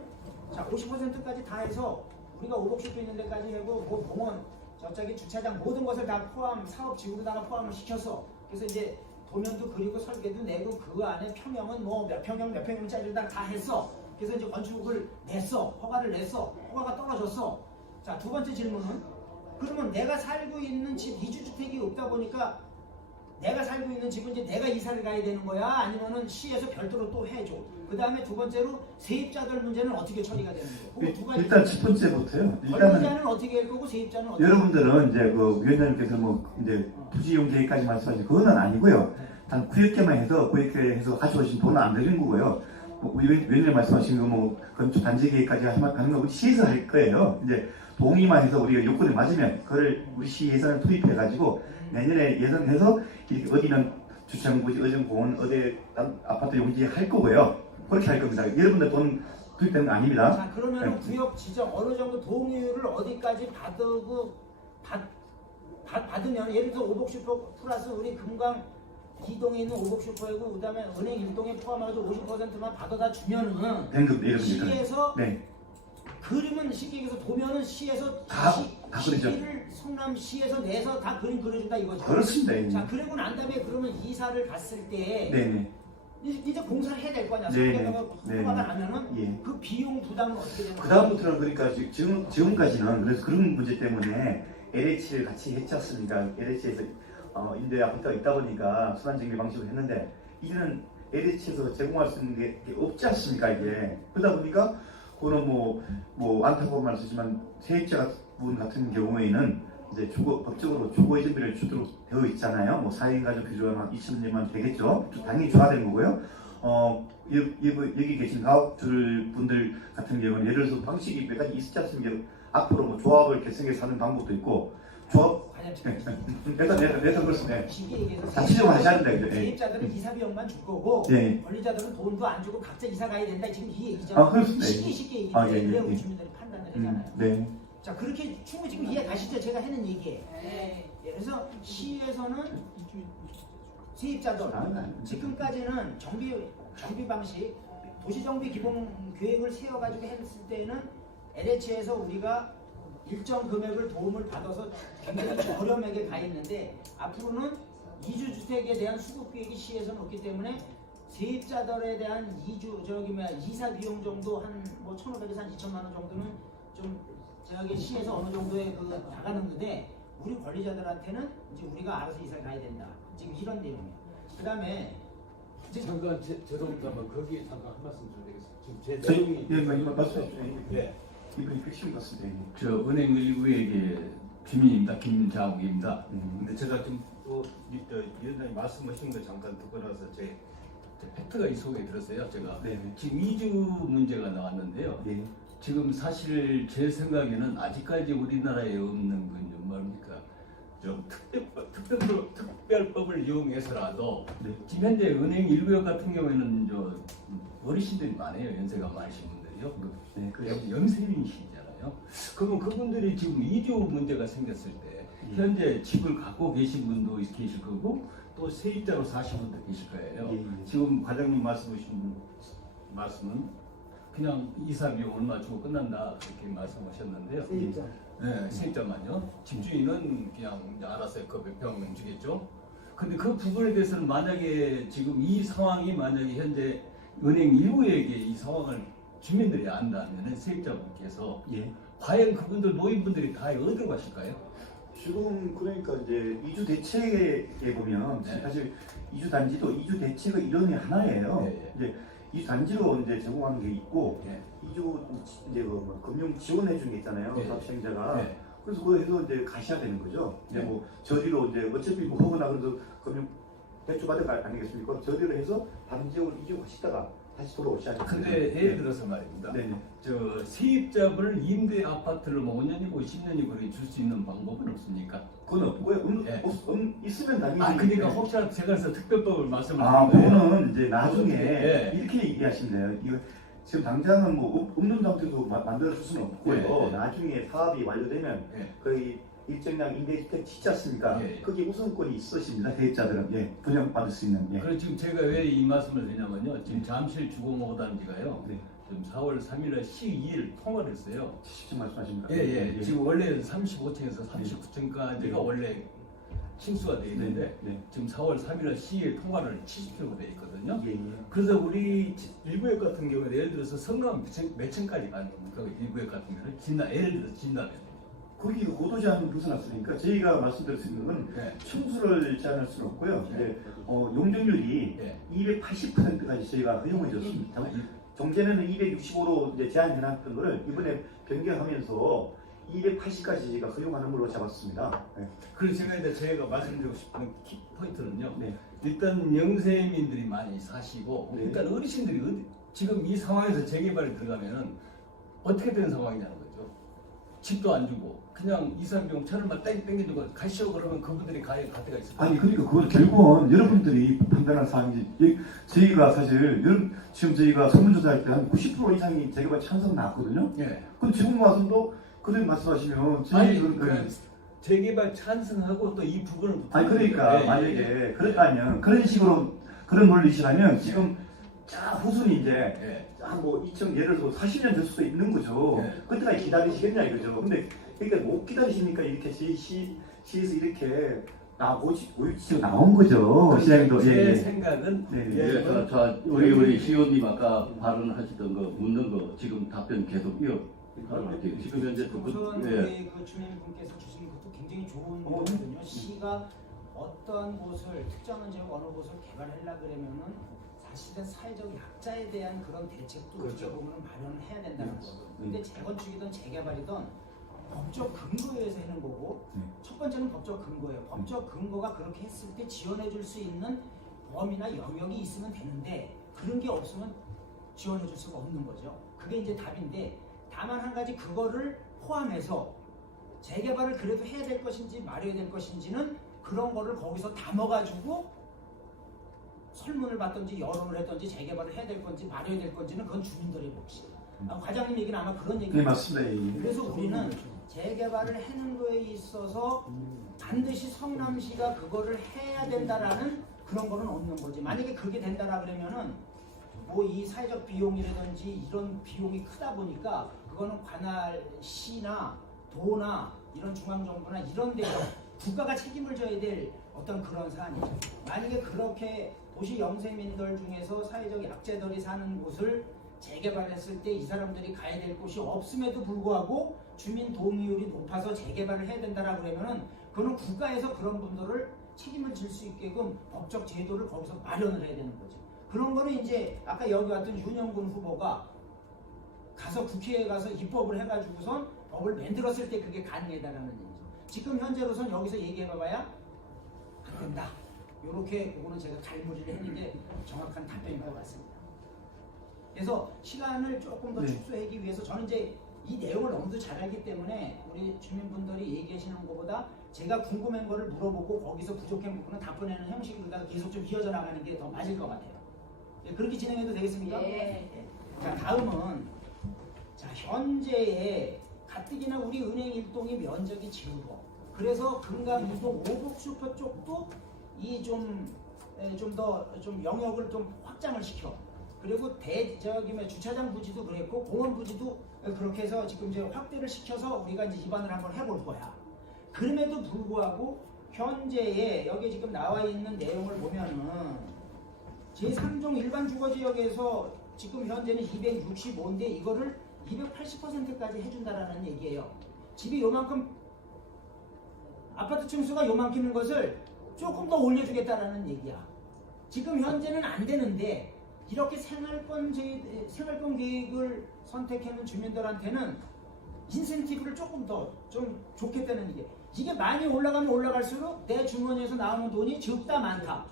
자 50%까지 다 해서 우리가 오복슈퍼 있는 데까지 하고 뭐 공원 저쪽에 주차장 모든 것을 다 포함 사업 지구로다가 포함을 시켜서 그래서 이제 도면도 그리고 설계도 내고 그 안에 평형은 뭐 몇 평형짜리를 다 했어. 그래서 이제 건축을 냈어. 허가를 냈어. 허가가 떨어졌어. 자, 두 번째 질문은 그러면 내가 살고 있는 집 이주주택이 없다 보니까 내가 살고 있는 집은 이제 내가 이사를 가야 되는 거야? 아니면은 시에서 별도로 또 해줘? 그 다음에 두 번째로 세입자들 문제는 어떻게 처리가 되는 거야? 두 가지. 일단 첫 번째부터요. 권리자는 어떻게 할 거고 세입자는 어떻게? 여러분들은 이제 그 위원장님께서 뭐 이제 부지용 계획까지 말씀하신 그거는 아니고요. 단 구역계만 해서 구역계에서 가져오신 돈은 안 되는 거고요. 위원장 말씀하신 거 뭐 건축 단지 계획까지 하는 거 우리 시에서 할 거예요. 이제 동의만 해서 우리가 요건에 맞으면 그걸 우리 시 예산을 투입해 가지고 내년에 예산해서 어디는 주차장부지, 어디 공원, 어디 아파트 용지 할 거고요. 그렇게 할 겁니다. 여러분들 돈 투입되는 거 아닙니다. 자, 그러면 네. 구역 지정 어느 정도 동의율을 어디까지 받으면 예를 들어 오복슈퍼 플러스 우리 금강 기동에 있는 오복슈퍼이고 그다음에 은행 일동에 포함해서 50%만 받아다 주면은 된 겁니다. 여러분들. 시에서 네. 그림은 쉽게 얘기해서 도면은 시에서 다 그리죠. 시를 성남시에서 내서 다 그림 그려준다 이거죠. 그렇습니다. 예. 자, 그리고 난 다음에 그러면 이사를 갔을 때 네네. 이제 공사를 해야 될 거 아니야. 네네. 허가가 나면은 예. 그 비용 부담은 어떻게 되는 그 거야? 다음부터는 그러니까 지금까지는 그래서 그런 문제 때문에 LH를 같이 했지 않습니까? LH에서 임대 아파트가 있다 보니까 순환정비 방식으로 했는데 이제는 LH에서 제공할 수 있는 게 없지 않습니까? 이게 그러다 보니까 그거는 뭐 안타까운 말 쓰지만 세입자 분 같은 경우에는 이제 법적으로 주거 이전비를 주도록 되어 있잖아요. 뭐 4인 가족 비율만 2,000년만 되겠죠. 당연히 줘야 되는 거고요. 여기 계신 가업줄 분들 같은 경우는 예를 들어서 방식이 몇 가지 있지 않습니까? 앞으로 뭐 조합을 결성해서 사는 방법도 있고 조합 일단 그렇습니다. 쉽게 얘기해서 자치적으로 하셔야 된다 이제. 세입자들은 이사 비용만 줄 거고 네. 권리자들은 돈도 안 주고 각자 이사 가야 된다. 지금 이 얘기죠. 그렇습니다. 쉽게 얘기해. 아, 예, 예, 그래 예. 우리 주민들이 판단을 하잖아요. 네. 자, 그렇게 충분히 지금 이해 가시죠? 제가 하는 얘기예요. 그래서 시에서는 세입자들 지금까지는 정비 방식 도시정비 기본 계획을 세워가지고 했을 때는 LH에서 우리가 일정 금액을 도움을 받아서 굉장히 저렴하게 가 있는데 앞으로는 이주주택에 대한 수급 계획이 시에서는 없기 때문에 세입자들에 대한 이사 비용 정도 한 뭐 1,500에서 한 2,000만 원 정도는 좀 시에서 어느 정도의 그 나가는 건데 우리 권리자들한테는 이제 우리가 알아서 이사를 가야 된다. 지금 이런 내용이에요. 그다음에 잠깐 죄송합니다만 거기 잠깐 한 말씀 좀 되겠습니다. 지금 제 저희 내용이 말씀하십시오. 네. 이분이 핵심 같습니다. 저 은행 일부에게 주민입니다. 김자욱입니다. 근데 제가 좀또 위원장님 말씀하신 거 잠깐 듣고 나서 제 팩트가 이 속에 들었어요. 제가 네네. 지금 이주 문제가 나왔는데요. 예. 지금 사실 제 생각에는 아직까지 우리나라에 없는 건 뭡니까? 좀 특별법을 이용해서라도 네. 지금 현재 은행 일부역 같은 경우에는 어르신들이 많아요. 연세가 많으신 분들이요. 네. 연세민이시잖아요. 그러면 그분들이 지금 이주 문제가 생겼을 때 현재 집을 갖고 계신 분도 계실 거고 또 세입자로 사신 분도 계실 거예요. 지금 과장님 말씀하신 말씀은 그냥 이사 비용 얼마 주고 끝난다 그렇게 말씀하셨는데요. 세입자. 네, 세입자만요. 집주인은 그냥 이제 알아서 그 몇 평 주겠죠. 근데 그 부분에 대해서는 만약에 지금 이 상황이 만약에 현재 은행 일부에게 이 상황을 주민들이 안다면은 세입자분께서 예. 과연 그분들 노인분들이 다 어디로 가실까요? 지금 그러니까 이제 이주 대책에 보면 네. 사실 이주 단지도 이주 대책의 일원이 하나예요. 네. 이제 이 단지로 이제 제공하는 게 있고 네. 이주 이제 뭐 금융 지원해 주는 게 있잖아요. 네. 사업 시행자가. 네. 그래서 그거에서 이제 가셔야 되는 거죠. 이제 네. 뭐 저리로 이제 어차피 뭐 하거나 그래도 금융 대출 받을 거 아니겠습니까? 저리로 해서 다른 지역으로 이주 가시다가 다시 돌아오셔야 돼요. 근데 예를 들어서 말입니다. 네네. 저 세입자분을 임대 아파트를 뭐 5년이고 10년이고 그렇게 줄 수 있는 방법은 없습니까? 그건 없고요. 네. 있으면 당연히. 아 그러니까 혹시라도 제가 그래서 특별법을 말씀을 아, 드린 거예요. 그거는 이제 나중에 네. 이렇게 얘기하시면 돼요. 이거 지금 당장은 뭐 없는 상태도 만들어 줄 수는 없고요. 네. 나중에 사업이 완료되면 네. 거의 일정량 임대주택 짓지 않습니까? 네. 거기에 우선권이 있으십니다. 세입자들은 분양받을 수 있는. 예. 그래서 지금 제가 왜 이 말씀을 드리냐면요. 지금 잠실 주거모단지가요. 네. 지금 4월 3일에 12일 통화를 했어요. 직접 말씀하십니까? 예. 지금 원래 35층에서 39층까지가 네. 원래 층수가 되어 있는데 네. 지금 4월 3일에 12일 통화를 70평으로 되어 있거든요. 예. 그래서 우리 일부역 같은 경우는 예를 들어서 성남 몇 층까지 가는 겁니까? 일부역 같은 경우는 예를 들어서 진다면 거기 고도 제한을 벗어났으니까 저희가 말씀드릴 수 있는 건 네. 층수를 제한할 수는 없고요. 네. 이제 용적률이 네. 280%까지 저희가 허용해 줬습니다. 정제는 265로 이제 제한해놨던 거를 이번에 변경하면서 280까지 저희가 허용하는 걸로 잡았습니다. 네. 그래서 제가 이제 제가 말씀드리고 싶은 키 포인트는요. 네. 일단 영세민들이 많이 사시고 네. 일단 어르신들이 지금 이 상황에서 재개발이 들어가면은 어떻게 되는 상황이냐는 거죠. 집도 안 주고 그냥 이사비용 천원만 땡겨주고 가시오 그러면 그분들이 갈 데가 있을까요? 아니 그러니까 그건 결국은 여러분들이 판단할 사항이지. 저희가 사실 지금 저희가 설문조사할 때 한 90% 이상이 재개발 찬성 나왔거든요. 예. 그럼 지금 와서도 그렇게 말씀하시면 아니 저희들은 그 재개발 찬성하고 또 이 부분을 아니 그러니까 예, 만약에 예. 그렇다면 그런 식으로 그런 논리시라면 지금 자 후순위 이제 예. 뭐 2층 예를 들어 40년 될 수도 있는 거죠. 네. 그때까지 기다리시겠냐 이거죠. 근데 그러니까 못 기다리시니까 이렇게 시에서 이렇게 오일지가 나온 거죠. 시장도 제 생각은 네. 예, 자, 우리 시의원님 아까 발언하시던 거 묻는 거 지금 답변 계속 이어갈게요. 지금 현재 우선 예. 우리 그 주민분께서 주신 것도 굉장히 좋은 거거든요. 시가 어떤 곳을 특정한 지역 어느 곳을 개발하려 그러면은 사실은 사회적 약자에 대한 그런 대책도 어떻게 보면 마련을 해야 된다는 거거든요. 근데 재건축이든 재개발이든 법적 근거에서 하는 거고 첫 번째는 법적 근거예요. 법적 근거가 그렇게 했을 때 지원해 줄 수 있는 범위나 영역이 있으면 되는데 그런 게 없으면 지원해 줄 수가 없는 거죠. 그게 이제 답인데 다만 한 가지 그거를 포함해서 재개발을 그래도 해야 될 것인지 말아야 될 것인지는 그런 거를 거기서 담아가지고 설문을 받든지 여론을 했든지 재개발을 해야 될 건지 말아야 될 건지는 그건 주민들의 몫이에요. 과장님 얘기는 아마 그런 얘기예요. 네 맞습니다. 예. 그래서 우리는 재개발을 하는 거에 있어서 반드시 성남시가 그거를 해야 된다라는 그런 거는 없는 거지. 만약에 그게 된다라 그러면은 뭐 이 사회적 비용이라든지 이런 비용이 크다 보니까 그거는 관할시나 도나 이런 중앙정부나 이런 데서 국가가 책임을 져야 될 어떤 그런 사안이죠. 만약에 그렇게 도시 영세민들 중에서 사회적 약자들이 사는 곳을 재개발했을 때 이 사람들이 가야 될 곳이 없음에도 불구하고 주민 동의율이 높아서 재개발을 해야 된다라 그러면은 그거는 국가에서 그런 분들을 책임을 질 수 있게끔 법적 제도를 거기서 마련을 해야 되는 거죠. 그런 거는 이제 아까 여기 왔던 윤영근 후보가 가서 국회에 가서 입법을 해가지고선 법을 만들었을 때 그게 가능하다라는 얘기죠. 지금 현재로선 여기서 얘기해봐봐야 안 된다. 이렇게 그거는 제가 갈무리를 했는데 정확한 답변인 것 같습니다. 그래서 시간을 조금 더 네. 축소하기 위해서 저는 이제 이 내용을 너무도 잘 알기 때문에 우리 주민분들이 얘기하시는 것보다 제가 궁금한 거를 물어보고 거기서 부족한 부분은 답변하는 형식으로다가 계속 좀 이어져 나가는 게 더 맞을 것 같아요. 예, 그렇게 진행해도 되겠습니까? 네. 자, 다음은 자, 현재의 가뜩이나 우리 은행 일동의 면적이 적어. 그래서 금강 일동 오복 슈퍼 쪽도 이 좀 더 좀 영역을 좀 확장을 시켜. 그리고 주차장 부지도 그랬고 공원 부지도 그렇게 해서 지금 이제 확대를 시켜서 우리가 이제 입안을 한번 해볼 거야. 그럼에도 불구하고 현재의 여기 지금 나와 있는 내용을 보면은 제3종 일반 주거지역에서 지금 현재는 265인데 이거를 280%까지 해준다라는 얘기예요. 집이 요만큼 아파트 층수가 요만큼인 것을 조금 더 올려주겠다라는 얘기야. 지금 현재는 안 되는데 이렇게 생활권 계획을 선택하는 주민들한테는 인센티브를 조금 더 좀 좋겠다는 얘기. 이게 많이 올라가면 올라갈수록 내 주머니에서 나오는 돈이 적다 많다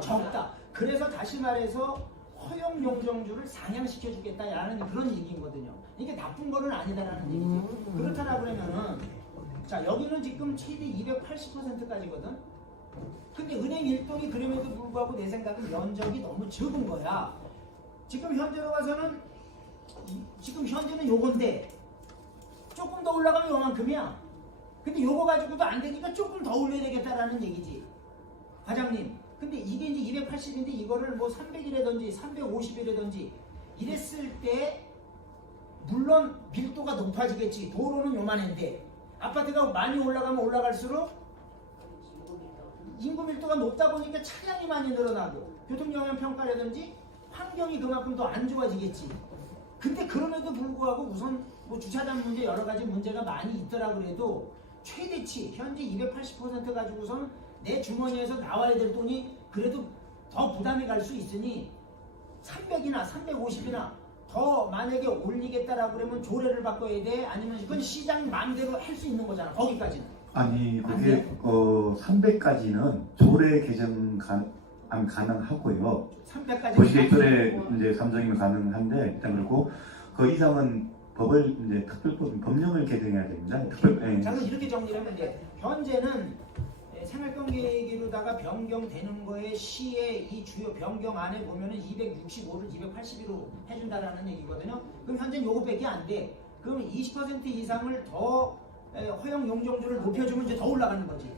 적다. 그래서 다시 말해서 허용 용적률을 상향시켜 주겠다라는 그런 얘기거든요. 이게 나쁜 거는 아니다라는 얘기지. 그렇다라 그러면은 자 여기는 지금 최대 280%까지거든. 근데 은행 일동이 그럼에도 불구하고 내 생각은 면적이 너무 적은 거야. 지금 현재로 봐서는 지금 현재는 요건데 조금 더 올라가면 요만큼이야. 근데 요거 가지고도 안 되니까 조금 더 올려야 되겠다라는 얘기지. 과장님. 근데 이게 이제 280인데 이거를 뭐 300이라든지 350이라든지 이랬을 때 물론 밀도가 높아지겠지. 도로는 요만한데 아파트가 많이 올라가면 올라갈수록 인구 밀도가 높다 보니까 차량이 많이 늘어나고 교통영향 평가라든지 환경이 그만큼 더 안 좋아지겠지. 근데 그럼에도 불구하고 우선 뭐 주차장 문제 여러 가지 문제가 많이 있더라 그래도 최대치 현재 280% 가지고선 내 주머니에서 나와야 될 돈이 그래도 더 부담이 갈 수 있으니 300이나 350이나 더 만약에 올리겠다라고 그러면 조례를 바꿔야 돼? 아니면 그건 시장 마음대로 할 수 있는 거잖아. 거기까지는. 아니 그게 300까지는 조례 개정 가능하고요. 300까지. 도시계획 조례 이제 3정이면 가능한데 일단 그렇고 그 이상은 법을 이제 특별법 법령을 개정해야 됩니다. 자, 그럼 이렇게 정리를 하면 돼. 현재는 생활권 계획으로다가 변경되는 거에 시의 이 주요 변경 안에 보면은 265를 280으로 해준다라는 얘기거든요. 그럼 현재는 요거밖에 안 돼. 그럼 20% 이상을 더 허용 용적률을 높여주면 이제 더 올라가는 거지.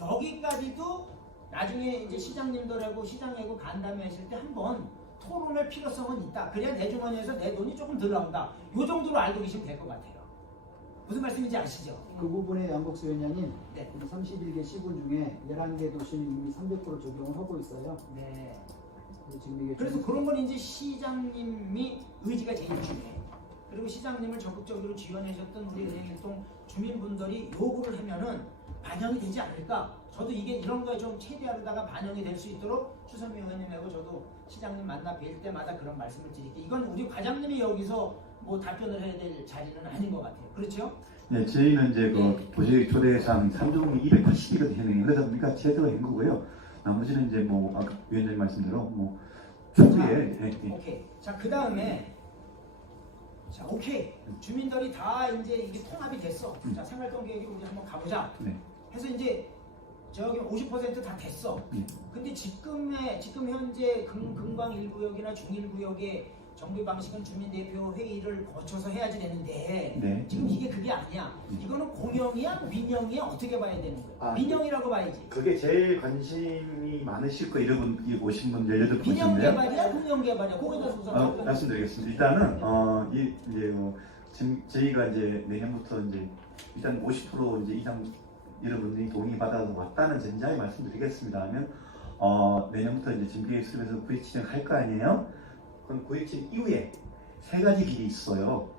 여기까지도 나중에 이제 시장님들하고 시장하고 간담회 했을 때 한번 토론할 필요성은 있다. 그래야 내 주머니에서 내 돈이 조금 덜 나온다. 요 정도로 알고 계시면 될 것 같아요. 무슨 말씀인지 아시죠? 그 부분에 양복수 위원장님, 네. 우리 31개 시군 중에 11개 도시는 이미 300% 적용을 하고 있어요. 네. 지금 이게 그래서 그런 건 이제 시장님이 의지가 제일 중요해. 그리고 시장님을 적극적으로 지원해줬던 우리 은행일동 주민분들이 요구를 하면은 반영이 되지 않을까. 저도 이게 이런 거에 좀 최대하다가 반영이 될 수 있도록 추선미 의원님하고 저도 시장님 만나 뵐 때마다 그런 말씀을 드릴게요. 이건 우리 과장님이 여기서 뭐 답변을 해야 될 자리는 아닌 것 같아요. 그렇죠? 네, 저희는 이제 그 도시계획 조례상 3종이 280이거든요. 현행이 그러다 보니까 제대로 한 거고요. 나머지는 이제 뭐 아까 위원장님 말씀대로 뭐 추후에 오케이. 자, 그 다음에 자, 오케이. 주민들이 다 이제 이게 통합이 됐어. 자, 생활권 계획으로 우리 한번 가보자. 네. 해서 이제 저기 50% 다 됐어. 근데 지금 현재 금강 1구역이나 중 1구역의 정비 방식은 주민대표 회의를 거쳐서 해야지 되는데 네. 지금 이게 그게 아니야. 이거는 공영이야, 민영이야 어떻게 봐야 되는 거야? 민영이라고 봐야지. 그게 제일 관심이 많으실 거 이런 분 오신 분 18분인데요. 민영 개발이야, 공영 개발이야. 거기에 대해서 우선 말씀드리겠습니다. 일단은 이제 지금 저희가 이제 내년부터 이제 일단 50% 이제 이상 여러분들이 동의 받아서 왔다는 전제하에 말씀드리겠습니다. 하면 내년부터 이제 정비계획 수립에서 구획 지정할 거 아니에요? 그럼 구획 지정 이후에 3가지 길이 있어요.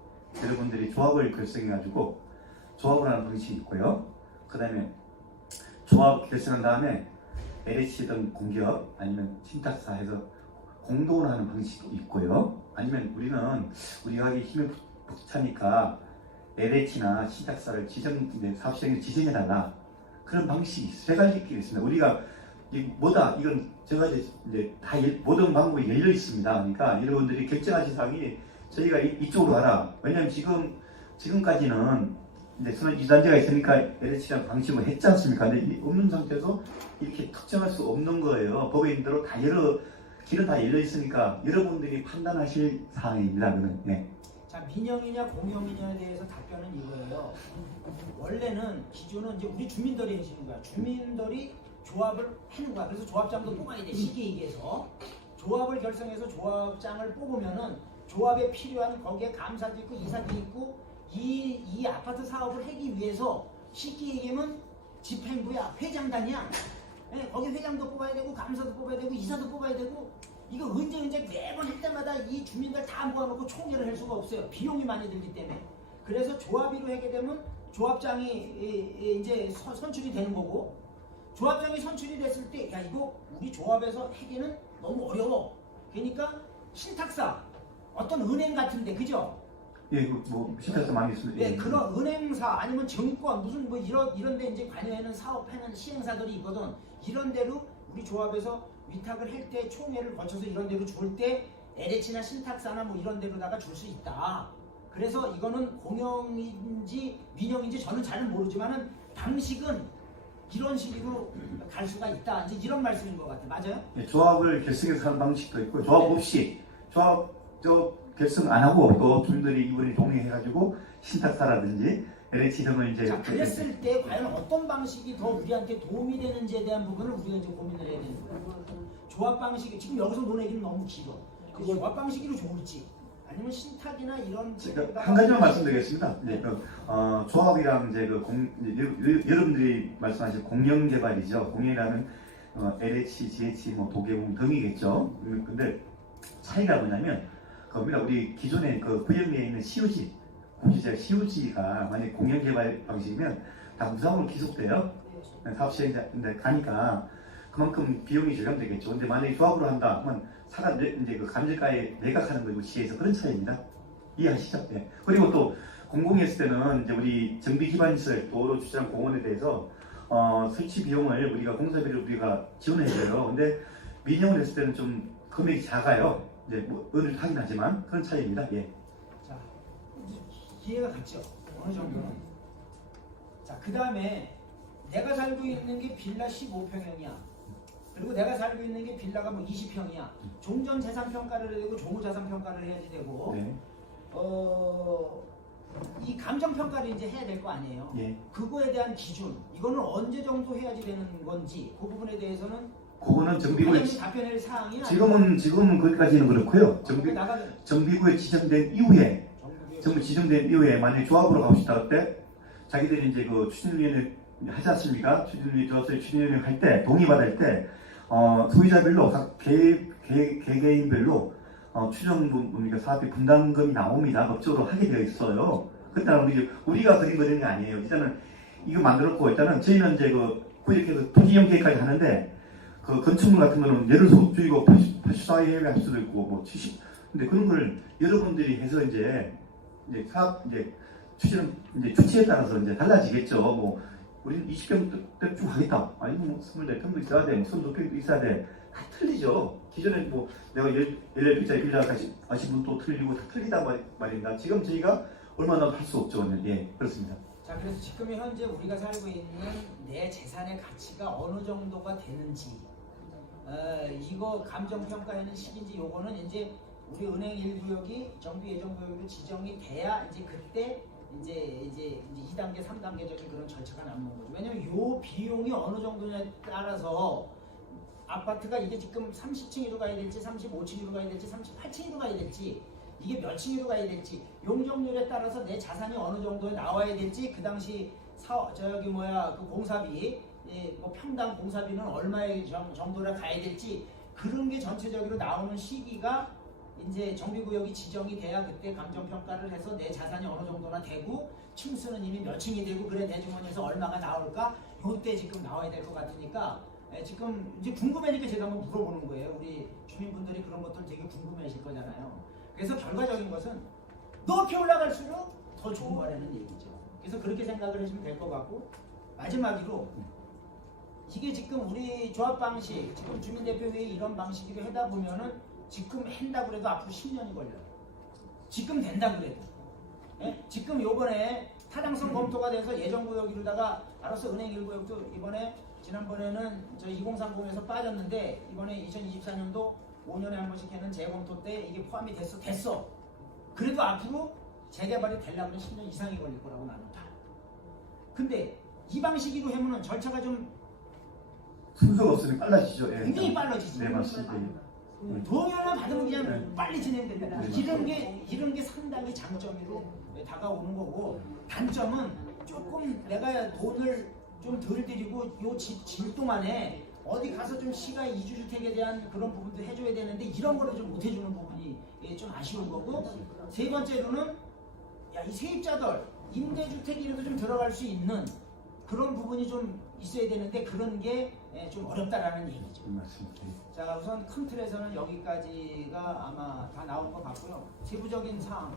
여러분들이 조합을 결성해가지고 조합을 하는 방식이 있고요. 그 다음에 조합 결성한 다음에 LH든 공기업 아니면 신탁사에서 공동으로 하는 방식도 있고요. 아니면 우리가 하기 힘이 벅차니까 LH나 신탁사를 사업 시행을 지정해달라. 그런 방식이 세 가지 길이 있습니다. 우리가 뭐다 이건 제가 이제 다 모든 방법이 열려 있습니다. 그러니까 여러분들이 결정하신 사항이 저희가 이쪽으로 가라. 왜냐하면 지금까지는 이제 선언 이단제가 있으니까 LH랑 방침을 했지 않습니까? 근데 없는 상태에서 이렇게 특정할 수 없는 거예요. 법인대로 다 길은 다 열려 있으니까 여러분들이 판단하실 사항입니다. 그는 네. 자, 민영이냐 공영이냐에 대해서 답변은 이거예요. 원래는 기준은 이제 우리 주민들이 해주는 거야. 주민들이 조합을 하는 거야. 그래서 조합장도 뽑아야 돼. 쉽게 얘기해서 조합을 결성해서 조합장을 뽑으면은 조합에 필요한 거기에 감사도 있고 이사도 있고 이 아파트 사업을 하기 위해서 쉽게 얘기하면 집행부야, 회장단이야. 네, 거기 회장도 뽑아야 되고 감사도 뽑아야 되고 이사도 뽑아야 되고 이거 언제 매번 할 때마다 이 주민들 다 모아놓고 총회를 할 수가 없어요. 비용이 많이 들기 때문에. 그래서 조합위로 하게 되면 조합장이 이제 선출이 되는 거고 조합장이 선출이 됐을 때 야 이거 우리 조합에서 하기는 너무 어려워. 그러니까 신탁사 어떤 은행 같은데 그죠? 예, 뭐 신탁사 많이 있습니다. 네, 그런 은행사 아니면 증권 무슨 뭐 이런데 이제 관여하는 사업하는 시행사들이 있거든. 이런 데로 우리 조합에서 위탁을 할 때 총회를 거쳐서 이런 데로 줄 때 LH나 신탁사나 뭐 이런 데로다가 줄 수 있다. 그래서 이거는 공영인지 민영인지 저는 잘은 모르지만은 방식은 이런 식으로 갈 수가 있다. 이제 이런 말씀인 것 같아요. 맞아요? 예, 조합을 결성해서 하는 방식도 있고 조합 없이 조합 결성 안 하고 또 주민들이 이번에 동의해가지고 신탁사라든지 LH 등을 이제 자, 그랬을 때 과연 어떤 방식이 더 우리한테 도움이 되는지에 대한 부분을 우리가 이제 고민을 해야 되는 거예요. 조합 방식이 지금 여기서 논의기는 너무 길어. 그 조합 방식이 좋을지 아니면 신탁이나 이런 제가 한 가지만 말씀드리겠습니다. 네, 조합이랑 이제 여러분들이 말씀하신 공영 개발이죠. 공영이라는 LH, GH, 뭐 도계공 등이겠죠. 근데 차이가 뭐냐면 우리 기존에 그 구역내에 있는 CUG, 공시지역 CUG가 만약 공영 개발 방식이면 다 무상으로 기속돼요. 사업 시행자인데 가니까 그만큼 비용이 절감되겠죠. 근데 만약에 조합으로 한다 하면 사람 이제 그 감정가에 매각하는 거고 시에서 그런 차이입니다. 이해하시죠? 네. 그리고 또 공공했을 때는 이제 우리 정비 기반 시설, 도로, 주차장, 공원에 대해서 설치 비용을 우리가 공사비를 우리가 지원해야 돼요. 근데 민영을 했을 때는 좀 금액이 작아요. 이제 뭐 은을 하긴 하지만 그런 차이입니다. 예. 자, 이해가 갔죠? 어느 정도는. 자, 그 다음에 내가 살고 있는 게 빌라 15평형이야. 그리고 내가 살고 있는 게 빌라가 뭐 20평이야. 종전 재산 평가를 해야 되고 종후 자산 평가를 해야지 되고 네. 이 감정 평가를 이제 해야 될 거 아니에요. 예. 그거에 대한 기준 이거는 언제 정도 해야지 되는 건지 그 부분에 대해서는 그거는 정비구에 답변할 사항이 지금은 거기까지는 그렇고요. 정비구에 지정된 이후에 정부 지정된 이후에 만약에 조합으로 가고 싶다 할 때 자기들이 이제 그 추진위원회 하지 않습니까? 추진위원회 할 때 동의받을 때 소유자별로 각 개개인별로 추정분 사업비 분담금이 나옵니다. 법적으로 하게 되어 있어요. 그때는 우리가 그린 거는 게 아니에요. 일단은 이거 만들었고 일단은 저희는 이제 구역에서 토지형 계획까지 하는데 그 건축물 같은 거는 예를 들어서 줄이고 84회 할 수도 있고 뭐 70. 근데 그런 걸 여러분들이 해서 이제 사업 추진은 주체에 따라서 이제 달라지겠죠. 뭐 우리는 20평 쭉 하겠다. 아니면 뭐 24평도 있어야 돼. 뭐 22평도 있어야 돼. 다 틀리죠. 기존에 뭐 내가 18평짜리 빌라까지 하신 분도 틀리고 다 틀리다 말입니다. 지금 저희가 얼마나 할 수 없죠. 예, 그렇습니다. 자, 그래서 지금 현재 우리가 살고 있는 내 재산의 가치가 어느 정도가 되는지 이거 감정평가하는 시기인지 요거는 이제 우리 은행 1구역이 정비예정구역으로 지정이 돼야 이제 그때 이제 2단계, 3단계적인 그런 절차가 나오는 거죠. 왜냐면 요 비용이 어느 정도냐에 따라서 아파트가 이게 지금 30층으로 가야 될지 35층으로 가야 될지 38층으로 가야 될지 이게 몇 층으로 가야 될지 용적률에 따라서 내 자산이 어느 정도에 나와야 될지 그 당시 그 공사비 뭐 평당 공사비는 얼마의 정도로 가야 될지 그런 게 전체적으로 나오는 시기가 이제 정비구역이 지정이 돼야 그때 감정평가를 해서 내 자산이 어느 정도나 되고 층수는 이미 몇 층이 되고 그래 내 주머니에서 얼마가 나올까 요때 지금 나와야 될 것 같으니까 지금 이제 궁금하니까 제가 한번 물어보는 거예요. 우리 주민분들이 그런 것들 되게 궁금해하실 거잖아요. 그래서 결과적인 것은 높이 올라갈수록 더 좋은 거라는 얘기죠. 그래서 그렇게 생각을 하시면 될 것 같고 마지막으로 이게 지금 우리 조합 방식, 지금 주민대표회의 이런 방식으로 하다 보면은 지금 한다고 그래도 앞으로 10년이 걸려요. 지금 된다고 그래도. 예? 지금 요번에 타당성 검토가 돼서 예정구역 이루다가 알아서 은행 1구역도 이번에 지난번에는 저 2030에서 빠졌는데 이번에 2024년도 5년에 한 번씩 하는 재검토 때 이게 포함이 됐어. 그래도 앞으로 재개발이 되려면 10년 이상이 걸릴 거라고 나는 봐. 근데 이 방식으로 하면은 절차가 좀 순서가 없으면 빨라지죠. 예. 굉장히 빨라지죠. 네, 맞습니다. 동의만 받으면 그냥 네. 빨리 진행됩니다. 네, 이런 게 상당히 장점으로 다가오는 거고, 단점은 조금 내가 돈을 좀 덜 들이고 요 질 동안에 어디 가서 좀 시가 이주주택에 대한 그런 부분도 해줘야 되는데 이런 거를 좀 못 해주는 부분이 좀 아쉬운 거고, 세 번째로는 이 세입자들 임대주택이라도 좀 들어갈 수 있는 그런 부분이 좀 있어야 되는데 그런 게 좀 어렵다라는 얘기죠. 맞습니다. 자, 우선 큰 틀에서는 여기까지가 아마 다 나온 것 같고요. 세부적인 사항,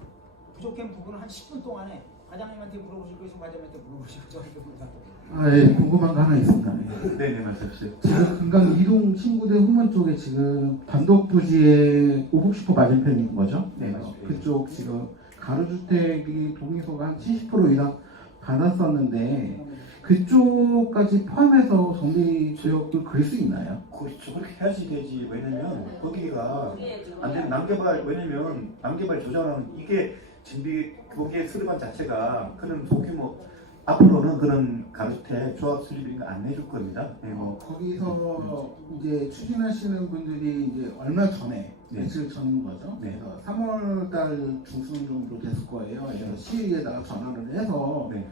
부족한 부분은 한 10분 동안에 과장님한테 물어보실 거 있으면 과장님한테 물어보시고 저한테 물어보세요. 예, 궁금한 거 하나 있습니다. 네네, 말씀하십시오. 지금 금강 이동 신구대 후문 쪽에 지금 단독 부지의 오복슈퍼 맞은편인 거죠? 네, 맞습니다. 그쪽 지금 가로주택이 동의소가 한 70% 이상 받았었는데 그쪽까지 포함해서 정비구역을 그릴 수 있나요? 그렇죠. 그렇게 해야지 되지. 왜냐면 거기가 안 되면 남개발, 왜냐면 남개발 조정하는 이게 준비 거기에 수립안 자체가 그런 소규모 앞으로는 그런 가주택 조합 수립이 안 내줄 겁니다. 네, 뭐 거기서 이제 추진하시는 분들이 이제 얼마 전에 네. 며칠 전인 거죠. 네. 그래서 3월달 중순 정도 됐을 거예요. 그래서 시에다가 전화를 해서 네.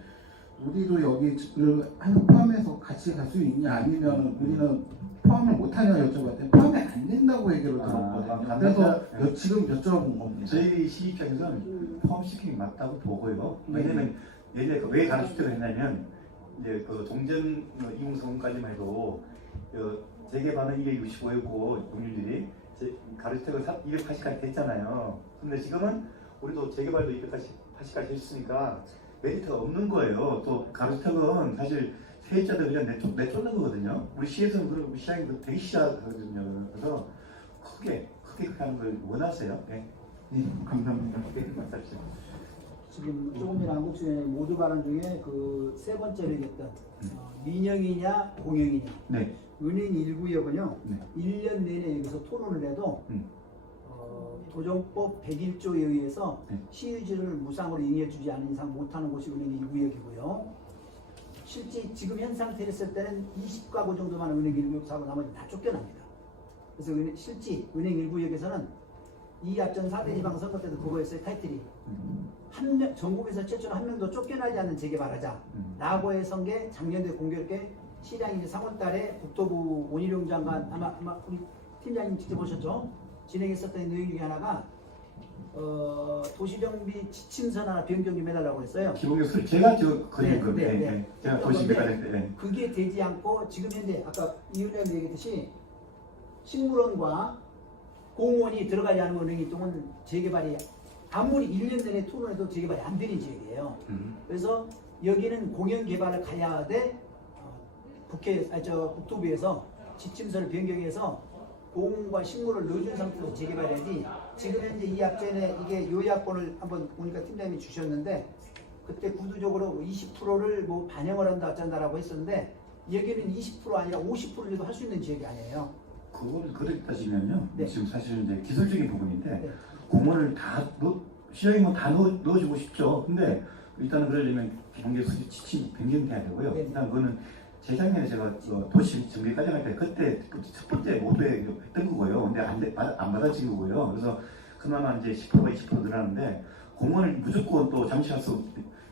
우리도 여기를 포함해서 같이 갈 수 있냐 아니면 우리는 포함을 못하냐 여쭤봤더니 포함이 안 된다고 얘기를 들었거든요. 그래서 지금 여쭤본 겁니다. 저희 시 입장에서는 포함시키기 맞다고 보고요. 왜냐면 예전에 왜 가로주택을 했냐면 이제 그 동전 이용성까지만 해도 재개발은 265였고 용률이 가로주택을 280까지 됐잖아요. 근데 지금은 우리도 재개발도 280까지 했으니까 메리트가 없는 거예요. 또 가로주택은 사실 세입자들 그냥 내쫓는 거거든요. 우리 시에서는 우리 시장이 되게 시작하거든요. 그래서 크게 하는 걸 원하세요. 네. 네, 감사합니다. 네, 말씀하시죠. 지금 조금 전에 한국수의 모두 발언 중에 그 세 번째로 얘기했던 민영이냐 공영이냐. 네. 은행 1구역은요. 네. 1년 내내 여기서 토론을 해도 도정법 101조에 의해서 네. 시유지를 무상으로 이용해주지 않은 이상 못하는 곳이 은행 1구역이고요. 실제 지금 현 상태를 했을 때는 20가구 정도만 은행 1구역 사고 나머지 다 쫓겨납니다. 그래서 실제 은행 1구역에서는 이 앞전 4대 지방선거 때도 그거였어요. 타이틀이 한 명, 전국에서 최초로 한 명도 쫓겨나지 않는 재개발하자 라고 해서 게 작년에 공교롭게 시장이 이제 3월달에 국토부 원희룡 장관 아마 우리 팀장님 직접 보셨죠? 진행했었던 내용 중에 하나가 도시정비 지침선 하나 변경 좀 해달라고 했어요. 기본적으로 제가 저 그린 네, 겁니다. 네, 네, 네. 제가 도시개발 할 때. 네. 그게 되지 않고 지금 현재 아까 이 의원님 얘기했듯이 식물원과 공원이 들어가지 않은 은행이 동은 재개발이 아무리 1년 내내 토론해도 재개발이 안 되는 지역이에요. 그래서 여기는 공영 개발을 가야 돼. 국토부에서 지침서를 변경해서 공원과 식물을 넣어준 상태로 재개발해야지. 지금 현재 이 앞전에 이게 요약본을 한번 보니까 팀장님이 주셨는데 그때 구두적으로 20%를 뭐 반영을 한다 어쩐다라고 했었는데 여기는 20% 아니라 50%라도 할 수 있는 지역이 아니에요. 그걸 그렇게 따지면요. 네. 지금 사실 이제 기술적인 부분인데 네. 공원을 다 시장이면 다 넣어주고 싶죠. 근데 일단은 그러려면 경계 수지 지침 변경돼야 되고요. 네. 일단 그거는 재작년에 제가 도시 정비 과정할 때 그때 첫 번째 모두에 했던 거고요. 근데 안 받아진 거고요. 그래서 그나마 이제 10%가 20% 늘었는데 공원을 무조건 또 잠시할 수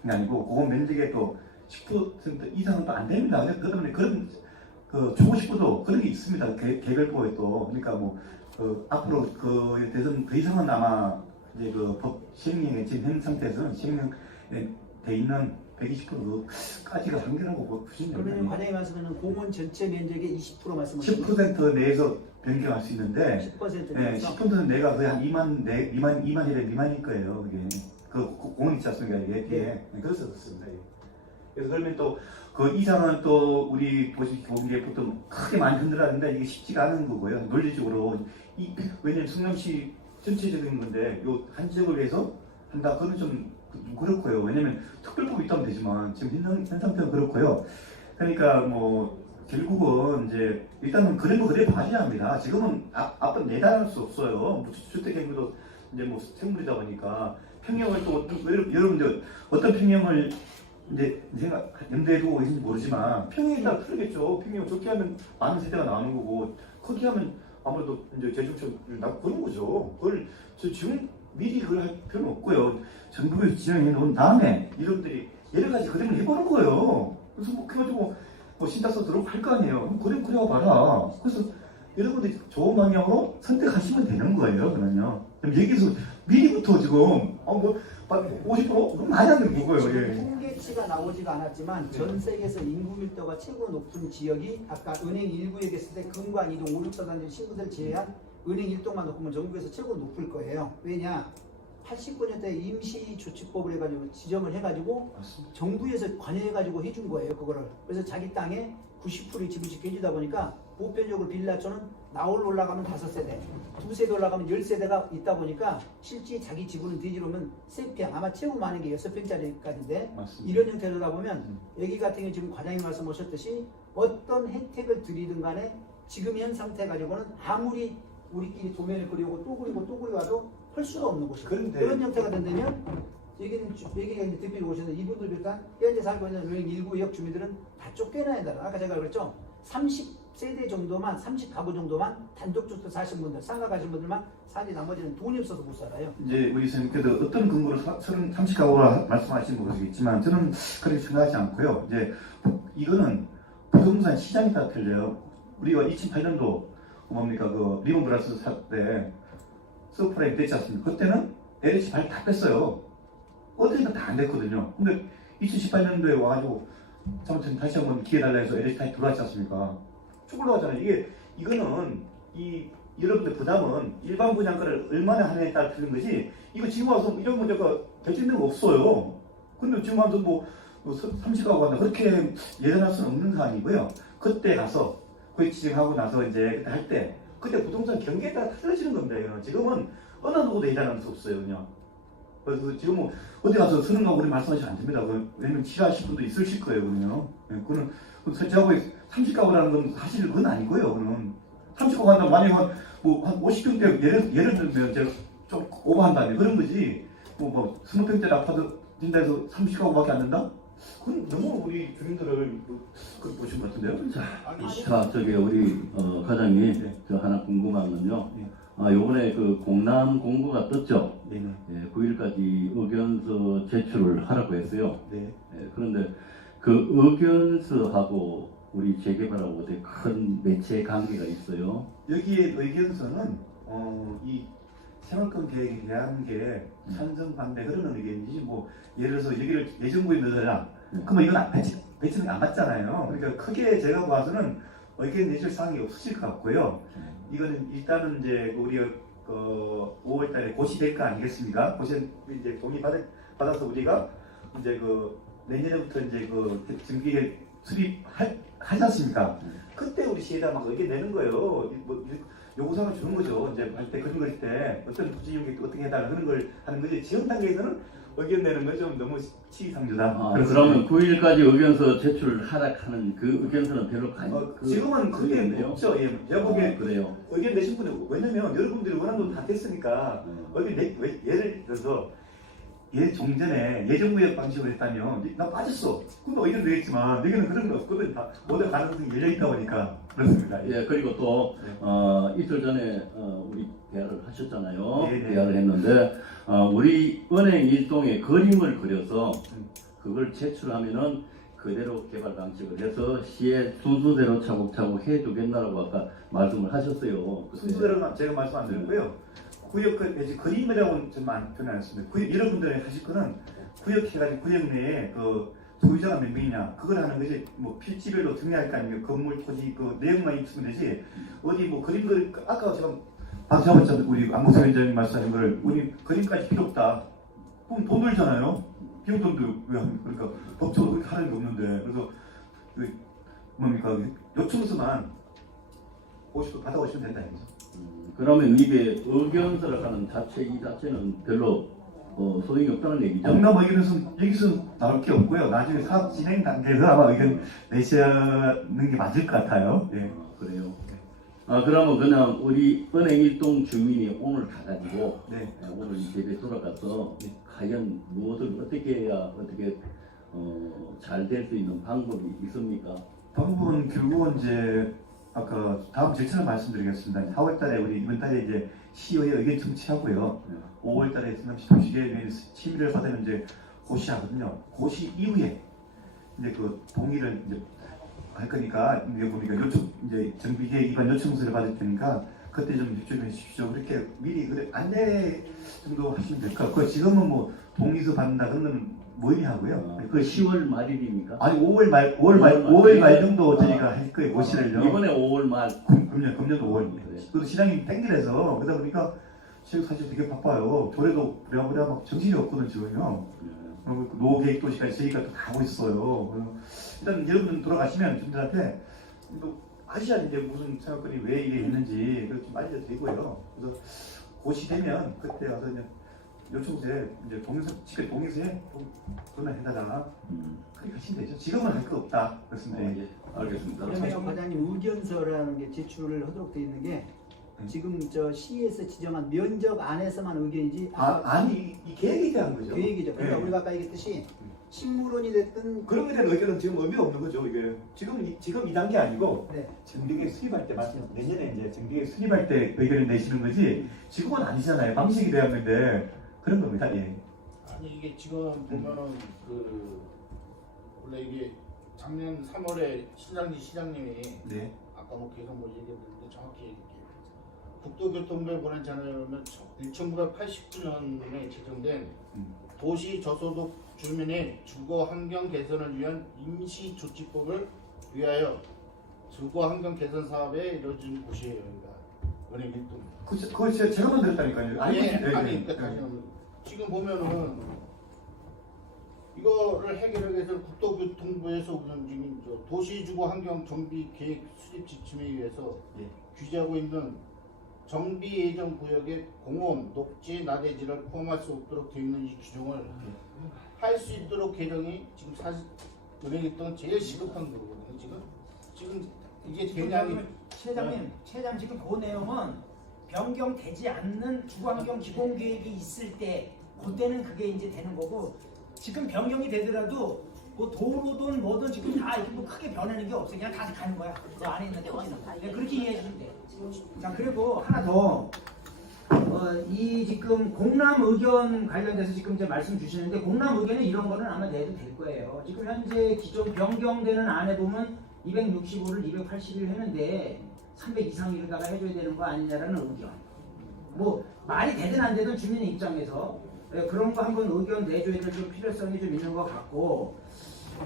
아니고 공원 면적의 또 10% 이상은 또 안 됩니다. 그 때문에 그런 초고 싶어도 그런 게 있습니다. 개별법에 또. 그러니까 뭐, 앞으로 대선 더 이상은 아마 이제 법 시행령에 지금 현 상태에서는 시행령 돼 있는 120%까지가 한계라고 보시면 그러면 됩니다. 과장님 말씀하는 공원 전체 면적의 20% 말씀하시는 10% 내에서 변경할 수 있는데, 10% 네, 내에서 10%는 내가 거의 한 2만 세대 미만일 거예요. 그게. 공원 있지 않습니까? 이게 뒤에. 네. 그래서 그렇습니다. 그래서 그러면 또 그 이상은 또 우리 도시 교육에 보통 크게 많이 흔들었는데 이게 쉽지가 않은 거고요. 논리적으로 왜냐면 성남시 전체적인 건데 요 한 지역을 위해서 한다 그건 좀 그렇고요. 왜냐면 특별법이 있다면 되지만 지금 현 상태는 그렇고요. 그러니까 뭐 결국은 이제 일단은 그런 거 그래 봐야 합니다. 지금은 앞으로 내다할 수 없어요. 뭐 주택행위도 이제 뭐 생물이다 보니까 평형을 또 여러분들 어떤 평형을 이제 생각 염두에 두고 계신지 모르지만 평형에 따라 틀리겠죠. 평형 좋게 하면 많은 세대가 나오는 거고 크게 하면 아무래도 이제 재정책을 그런 거죠. 그걸 지금 미리 그걸 할 필요는 없고요. 정부에서 지정해 놓은 다음에 여러분들이 여러 가지 그림을 해보는 거예요. 그래서 뭐 그래가지고 뭐 신탁서 들어오고 할 거 아니에요. 그럼 그림 그려봐라. 그래서 여러분들이 좋은 방향으로 선택하시면 되는 거예요. 그러면요. 그럼 여기서 미리부터 지금 뭐 50% 그럼 많이 안 되는 거고요. 예. 통계치가 나오지가 않았지만 전 세계에서 인구 밀도가 최고 높은 지역이 아까 은행 1구 얘기했을 때 금관 이동 5, 6사단지 신구들 제외한 은행 1동만 놓고면 전국에서 최고 높을 거예요. 왜냐? 89년대 임시조치법을 해가지고 지정을 해가지고 맞습니다. 정부에서 관여해가지고 해준 거예요. 그거를. 그래서 자기 땅에 90%의 집을 짓게 해주다 보니까 보편적으로 빌라촌은 나홀로 올라가면 5세대, 2세대 올라가면 10세대가 있다 보니까 실제 자기 지분을 뒤지려면 3평, 아마 최고 많은 게 6평짜리까지인데 맞습니다. 이런 형태로다 보면 여기 같은 경우 지금 과장님 말씀하셨듯이 어떤 혜택을 드리든 간에 지금 현 상태 가지고는 아무리 우리끼리 도면을 그리고 또 그리고 또 그리와도 할 수가 없는 곳이에요. 그런데 그런 형태가 된다면 여기가 이제 대표로 오셨는데 이분들 일단 현재 살고 있는 은행 일부 지역 주민들은 다 쫓겨나야 된다. 아까 제가 그랬죠. 30세대 정도만, 30가구 정도만 단독주택 사신 분들, 상가 가신 분들만 사지 나머지는 돈이 없어서 못 살아요. 이제 우리 선생님께서 어떤 근거로 30가구라 말씀하시는 거 모르겠지만 저는 그렇게 생각하지 않고요. 이제 이거는 부동산 시장에 따라 틀려요. 우리가 2008년도 뭡니까 그 리먼 브라더스 사때 서프라임 됐지 않습니까? 그때는 LH 발 다 뺐어요. 어디가 다 안 됐거든요. 근데 2018년도에 와가지고 잘못하면 다시 한번 기회 달라 해서 LH 다시 들어왔지 않습니까? 쭉 올라가잖아요. 이거는 여러분들 부담은 일반 분양가를 얼마나 하느냐에 따라 틀린 거지. 이거 지금 와서 이런 문제가 결정된 거 없어요. 근데 지금 와서 뭐 30가구 한다 그렇게 예단할 수는 없는 사안이고요. 그때 가서 거기 지정하고 나서 이제 그때 그때 부동산 경기에 따라 틀어지는 겁니다. 이거는 지금은 어느 누구도 예단할 수 없어요, 그냥. 그래서 지금 뭐 어디 가서 서는 가구 우리 말씀하시면 안 됩니다. 왜냐면 싫어하실 분도 있으실 거예요, 그러면. 그거는 저하고 30가구라는 건 사실 그건 아니고요, 그거는. 30가구 한다 만약에 뭐한 50평대 예를 들면 제가 좀 오버한다면 그런 거지. 뭐 20평대 아파트 진다 해서 30가구밖에 안 된다? 그건 너무 우리 주민들을 그렇게 보신 것 같은데요. 자, 저기 우리 과장님 네. 저 하나 궁금한 건요. 네. 요번에 그 공람 공고가 떴죠. 네네. 9일까지 의견서 제출을 하라고 했어요. 네. 그런데 그 의견서하고 우리 재개발하고 어떻게 큰 매체 관계가 있어요? 여기에 의견서는 이 생활권 계획에 대한 게 찬성 반대 그런 의견이지 뭐 예를 들어서 여기를 예정부에 넣어라 그러면 이건 배치는 안 맞잖아요. 그러니까 크게 제가 봐서는 의견 내줄 사항이 없으실 것 같고요. 이거는 일단은 이제 우리가 5월달에 고시될 거 아니겠습니까? 고시 이제 동의 받아서 우리가 이제 내년부터 이제 증기에 수립하지 않습니까? 그때 우리 시에다가 의견 내는 거예요. 뭐 요구사항을 주는 거죠. 이제 할 때 그런 거 할 때 어떤 부지 이용객 어떻게 해달라 그런 걸 하는 거지. 지금 단계에서는 의견 내는 건 좀 너무 시기상조다. 그러면 9일까지 의견서 제출하라 하는 그 의견서는 별로 지금은 그게 의견이네요? 없죠. 예, 제가 보기에 그래요. 의견 내신 분이 왜냐면 여러분들이 원하는 건 다 됐으니까 예를 들어서 종전에 예정구역 방식으로 했다면 나 빠졌어. 그럼 의견 내겠지만 여기는 그런 거 없거든. 다 모든 가능성이 열려있다 보니까 그렇습니다. 예, 그리고 또 이틀 전에 우리 대화를 하셨잖아요. 네네. 대화를 했는데 우리 은행 일동의 그림을 그려서 그걸 제출하면은 그대로 개발 방식을 해서 시의 순서대로 차곡차곡 해주겠나라고 아까 말씀을 하셨어요. 순서대로 제가 말씀 안 드렸고요. 구역 그림이라고는 좀 안 표현 안 했습니다. 여러분들이 하실 거는 구역 해가지고 구역 내에 소유자가 몇 명이냐 그걸 하는 거지 뭐 필지별로 정리할 거 아니면 건물 토지 내용만 있으면 되지 어디 뭐 그림들 아까 제가 박사원장 우리 안국수 위원장님 말씀하신 걸 우리 그림까지 필요 없다. 그럼 돈 들잖아요. 비용돈도 왜 그러니까 법적으로 그렇게 하는 게 없는데 그래서 그 뭡니까 요청서만 50% 받아오시면 된다 이거죠. 그러면 이게 의견서를 하는 자체 이 자체는 별로 소용이 없다는 얘기죠. 공람 의견은 여기서 나올 게 없고요. 나중에 사업 진행 단계에서 아마 의견 내시는 게 맞을 것 같아요. 예. 그래요. 그러면 그냥 우리 은행 일동 주민이 오늘 가가지고 네. 오늘 이 집에 돌아가서 과연 무엇을 어떻게 해야 어떻게 잘 될 수 있는 방법이 있습니까? 방법은 결국은 이제 아까 다음 절차를 말씀드리겠습니다. 4월달에 우리 이번 달에 이제 시의회 의견 청취하고요. 5월달에 성남시 도시계획 심의를 받으면 이제 고시하거든요. 고시 이후에 이제 그 동의를 이제 할 거니까 이게 보니까 요청 이제 정비계획 위반 요청서를 받을 테니까 그때 좀 입주해 주십시오. 그렇게 미리 그래 안내 정도 하시면 될 것 같고 지금은 뭐 동의서 받는다 그러면 모의하고요. 그 10월 말일입니까? 아니 5월 말 정도 저희가 할 거예요. 고시를요. 이번에 5월 말. 금년도 5월입니다. 그래도 시장이 땡기래서 그러다 보니까 지금 사실 되게 바빠요. 조례도 부랴부랴 막 정신이 없거든 지금요. 노계획 도시까지 저희가 또 가고 있어요. 일단 여러분 돌아가시면 분들한테 또 아시아 이제 무슨 사건이 왜 이래 했는지 좀 알려드리고요. 그래서 고시되면 그때 와서 이제 요청서에 이제 직접 동의서에 좀 전화해달라. 그렇게 하시면 되죠. 지금은 할 거 없다. 그렇습니다. 예, 알겠습니다. 그러면 과장님 의견서라는 게 제출을 하도록 되어 있는 게 지금 저 시에서 지정한 면적 안에서만 의견이지 아니 이 계획에 대한 거죠. 계획이죠. 그러니까 네. 우리가 아까 얘기했듯이 식물원이 됐든 그런 거에 대한 의견은 지금 의미가 없는 거죠. 이게 지금 2단계 아니고 네. 정비계획 수립할 때 내년에 이제 정비계획 수립할 때 의견을 내시는 거지 지금은 아니잖아요. 방식이 되었는데 그런 겁니다. 예. 아니 이게 지금 보면은 원래 이게 작년 3월에 신장지 시장님이 네. 아까 뭐 계속 뭐 얘기했는데 정확히 얘기해요. 국토교통부에 보낸 자료는 1989년에 제정된 도시 저소득 주민의 주거 환경 개선을 위한 임시조치법을 위하여 주거 환경 개선 사업에 이루어진 곳이에요. 그러니까 은행 일동. 그거 제가 만들었다니까요. 아니 그러니까 지금 보면은 이거를 해결하기 위해서 국토교통부에서 운영 중인 도시주거 환경 정비 계획 수립 지침에 의해서 규제하고 있는 정비 예정 구역에 공원, 녹지, 나대지를 포함할 수 없도록 되어 있는 이 규정을 할 수 있도록 개정이 지금 사실 은행에 있던 제일 시급한 거거든요. 지금 이게 되냐니 최장 지금 그 내용은 변경되지 않는 주거환경 기본계획이 있을 때 그때는 그게 이제 되는 거고 지금 변경이 되더라도 뭐 도로든 뭐든 지금 다 이렇게 뭐 크게 변하는 게 없어. 그냥 다 가는 거야. 그 안에 있는 토지는. 그렇게 이해해 주면 돼. 자 그리고 하나 더. 이 지금 공람 의견 관련돼서 지금 이제 말씀 주시는데 공람 의견은 이런 거는 아마 내도 될 거예요. 지금 현재 기존 변경되는 안에 보면 265를 281 했는데 300 이상 이러다가 해줘야 되는 거 아니냐라는 의견. 뭐 말이 되든 안 되든 주민의 입장에서 그런 거 한번 의견 내줘야 될 좀 필요성이 좀 있는 것 같고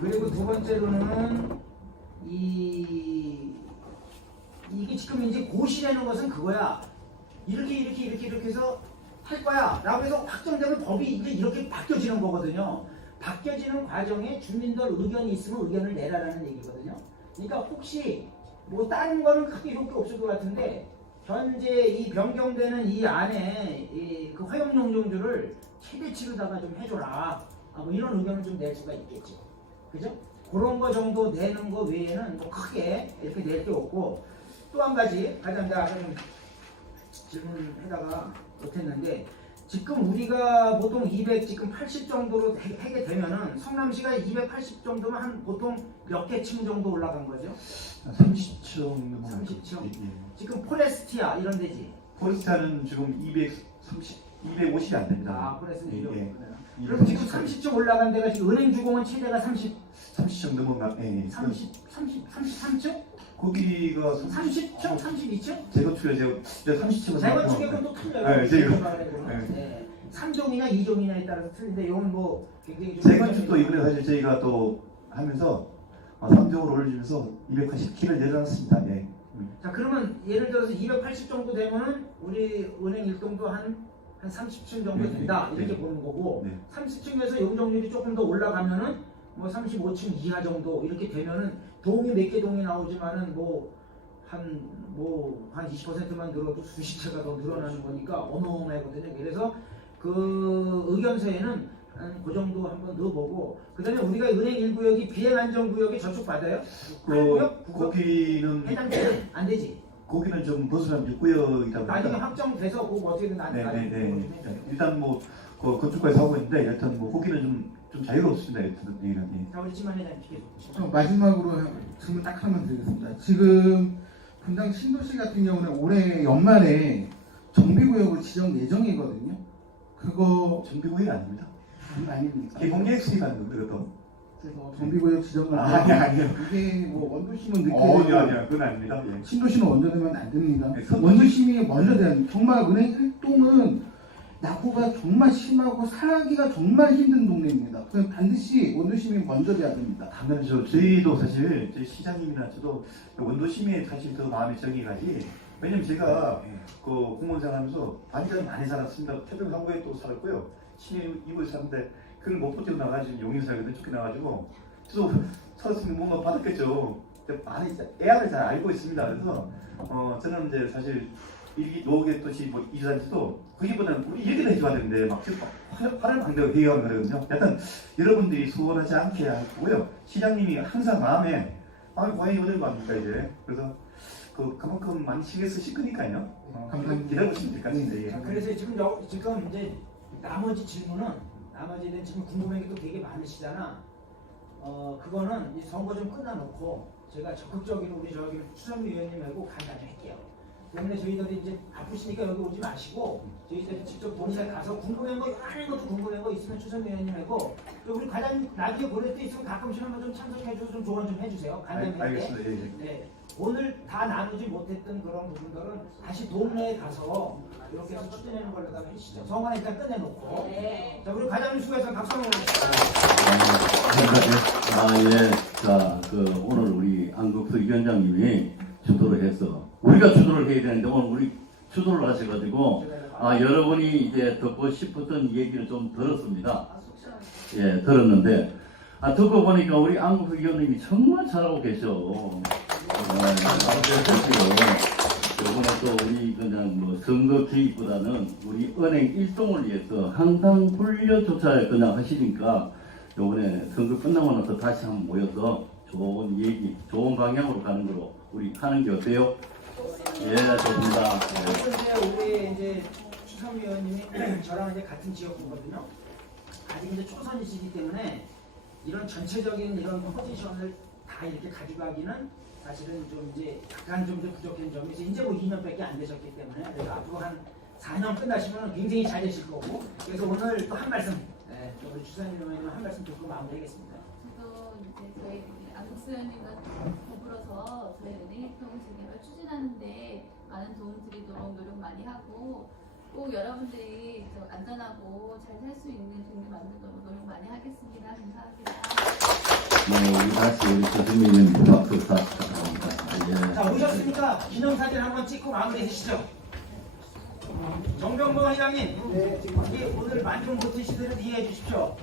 그리고 두 번째로는 이게 지금 이제 고시라는 것은 그거야. 이렇게 해서 할 거야 라고 해서 확정되면 법이 이제 이렇게 바뀌어지는 거거든요. 바뀌어지는 과정에 주민들 의견이 있으면 의견을 내라라는 얘기거든요. 그러니까 혹시 뭐 다른 거는 크게 효과 없을 것 같은데 현재 이 변경되는 이 안에 그 허용용적률을 최대치로다가 좀 해줘라. 뭐 이런 의견을 좀 낼 수가 있겠죠. 그죠? 그런 거 정도 내는 거 외에는 뭐 크게 이렇게 낼 게 없고 또 한 가지 가장 내가 좀 질문해다가 못했는데 지금 우리가 보통 280 정도로 하게 되면은 성남시가 280 정도면 한 보통 몇 개 층 정도 올라간 거죠? 30층 30층. 지금 포레스티아 이런 데지. 포레스티아는 지금 250이 안 됩니다. 아, 포레스티아. 예. 그럼 지금 30층 올라간 데가 지금 은행 주공은 최대가 30층 넘어가. 예. 33층? 거기가 30층? 32층? 재건축에 제가 30층은 재건축액은 또 틀려요. 네, 지금. 네. 3종이냐 2종이냐에 따라서 틀린데 이건 뭐 굉장히 재건축도 이번에 사실 저희가 또 하면서 3종을 올려주면서 280키를 내려놨습니다. 예. 자 그러면 예를 들어서 280 정도 되면은 우리 은행 일동도 한 한 30층 정도 된다 이렇게 네. 보는 거고 네. 30층에서 용적률이 조금 더 올라가면은 뭐 35층 이하 정도 이렇게 되면은 동이 몇 개 동이 나오지만은 한 20%만 늘어도 수십 채가 더 늘어나는 거니까 어마어마하거든요. 그래서 그 의견서에는 한 그 정도 한번 넣어보고 그다음에 우리가 은행 1구역이 비행안전구역에 저축 받아요? 거기는 해당되지? 안 되지? 거기는 좀 벗어나면 6구역이다 나중에 보니까 확정돼서 그거 어떻게든 나중에 네네네. 일단 뭐 건축까지 하고 있는데 여튼 뭐 거기는 좀 자유롭습니다. 여튼 얘기는. 자 우리 지만 회장님 계속. 마지막으로 질문 딱 하나만 드리겠습니다. 지금 분당 신도시 같은 경우는 올해 연말에 정비구역으로 지정 예정이거든요. 그거 정비구역이 아닙니다. 아닙니까? 개공계획 수립하는 건데 그것도. 그래서 정비구역 지정을 아니요. 이게 뭐 원도심은 늦게 아니요. 그건 아닙니다. 예. 신도시는 먼저 되면 안 됩니다. 네, 원도심이 먼저 돼야 됩니다. 정말 은행 활동은 낙후가 정말 심하고 살기가 정말 힘든 동네입니다. 그래서 반드시 원도심이 먼저 돼야 됩니다. 당연하죠. 저희도 사실 저희 시장님이나 저도 원도심에 사실 더 마음이 정이 가지. 왜냐면 제가 그 공무원생활하면서 반전 많이 살았습니다. 태평상고에 또 살았고요. 시내 이구에 살았는데 그걸 못 버티고 나가지고 용인사거든 쫓겨나가지고 저도 살았으면 뭔가 받았겠죠. 근데 많이 애학을 잘 알고 있습니다. 그래서 저는 이제 사실 일기 노후계 도시 뭐 이주단지도 거기보다는 우리 얘기를 해줘야 되는데 막 화를 방대고 회의하고 그러거든요. 약간 여러분들이 소원하지 않게 하고요. 시장님이 항상 마음에 고향이 어딜 갑니까 이제. 그래서 그만큼 많이 신경 쓰실 거니까요. 감사합니다. 기다려보시면 될 것 같은데. 자, 그래서 지금 이제 나머지 질문은 나머지는 지금 궁금한 게 또 되게 많으시잖아. 그거는 이 선거 좀 끝나놓고 제가 적극적으로 우리 저기 추선미 의원님하고 간단히 할게요. 때문에 저희들이 이제 바쁘시니까 여기 오지 마시고 저희들이 직접 본사에 가서 궁금한 거 하는 것도 궁금한 거 있으면 추선미 의원님하고 또 우리 과장님 라디오 보낼 때 있으면 가끔씩 한번 좀 참석해줘서 좀 조언 좀 해주세요. 간단히 할 때. 알겠습니다. 예. 네. 오늘 다 나누지 못했던 그런 부분들은 다시 동네에 가서 이렇게 해서 추진하는 걸로 다 해주시죠. 성과는 일단 끝내놓고. 자, 우리 과장님 수고해서 박수 한번 예. 자, 오늘 우리 안국수 위원장님이 주도를 해서 우리가 주도를 해야 되는데 오늘 우리 주도를 하셔가지고 여러분이 이제 듣고 싶었던 얘기를 좀 들었습니다. 예, 들었는데 듣고 보니까 우리 안국수 위원님이 정말 잘하고 계셔. 이번에 또 우리 그냥 뭐 선거 개입보다는 우리 은행 일동을 위해서 항상 훈련조차 그냥 하시니까 이번에 선거 끝나고 나서 다시 한번 모여서 좋은 얘기, 좋은 방향으로 가는 거로 우리 하는 게 어때요? 예, 좋습니다. 그런데 우리 이제 추선미 의원님이 저랑 이제 같은 지역구거든요. 아직 이제 초선이시기 때문에 이런 전체적인 이런 포지션을 다 이렇게 가져가기는 사실은 좀 이제 약간 좀 부족한 점이 있어요. 이제 뭐 2년밖에 안 되셨기 때문에 그래서 앞으로 한 4년 끝나시면 굉장히 잘 되실 거고 그래서 오늘 또 한 말씀 우리 추선미 의원님 한 말씀 듣고 마무리하겠습니다. 저도 이제 저희 안국수 의원님과 더불어서 저희 은행 활동 재개발 추진하는데 많은 도움 드리도록 노력 많이 하고 꼭 여러분들이 안전하고 잘 살 수 있는 동네 만들도록 노력 많이 하겠습니다. 감사합니다. 네, 우리 다시 우리 교수님은 박수 부탁드립니다. 예. 자, 오셨으니까 기념사진 한번 찍고 마무리하시죠. 정병보 회장님, 이게 오늘 만족 못하시더라도 이해해 주십시오.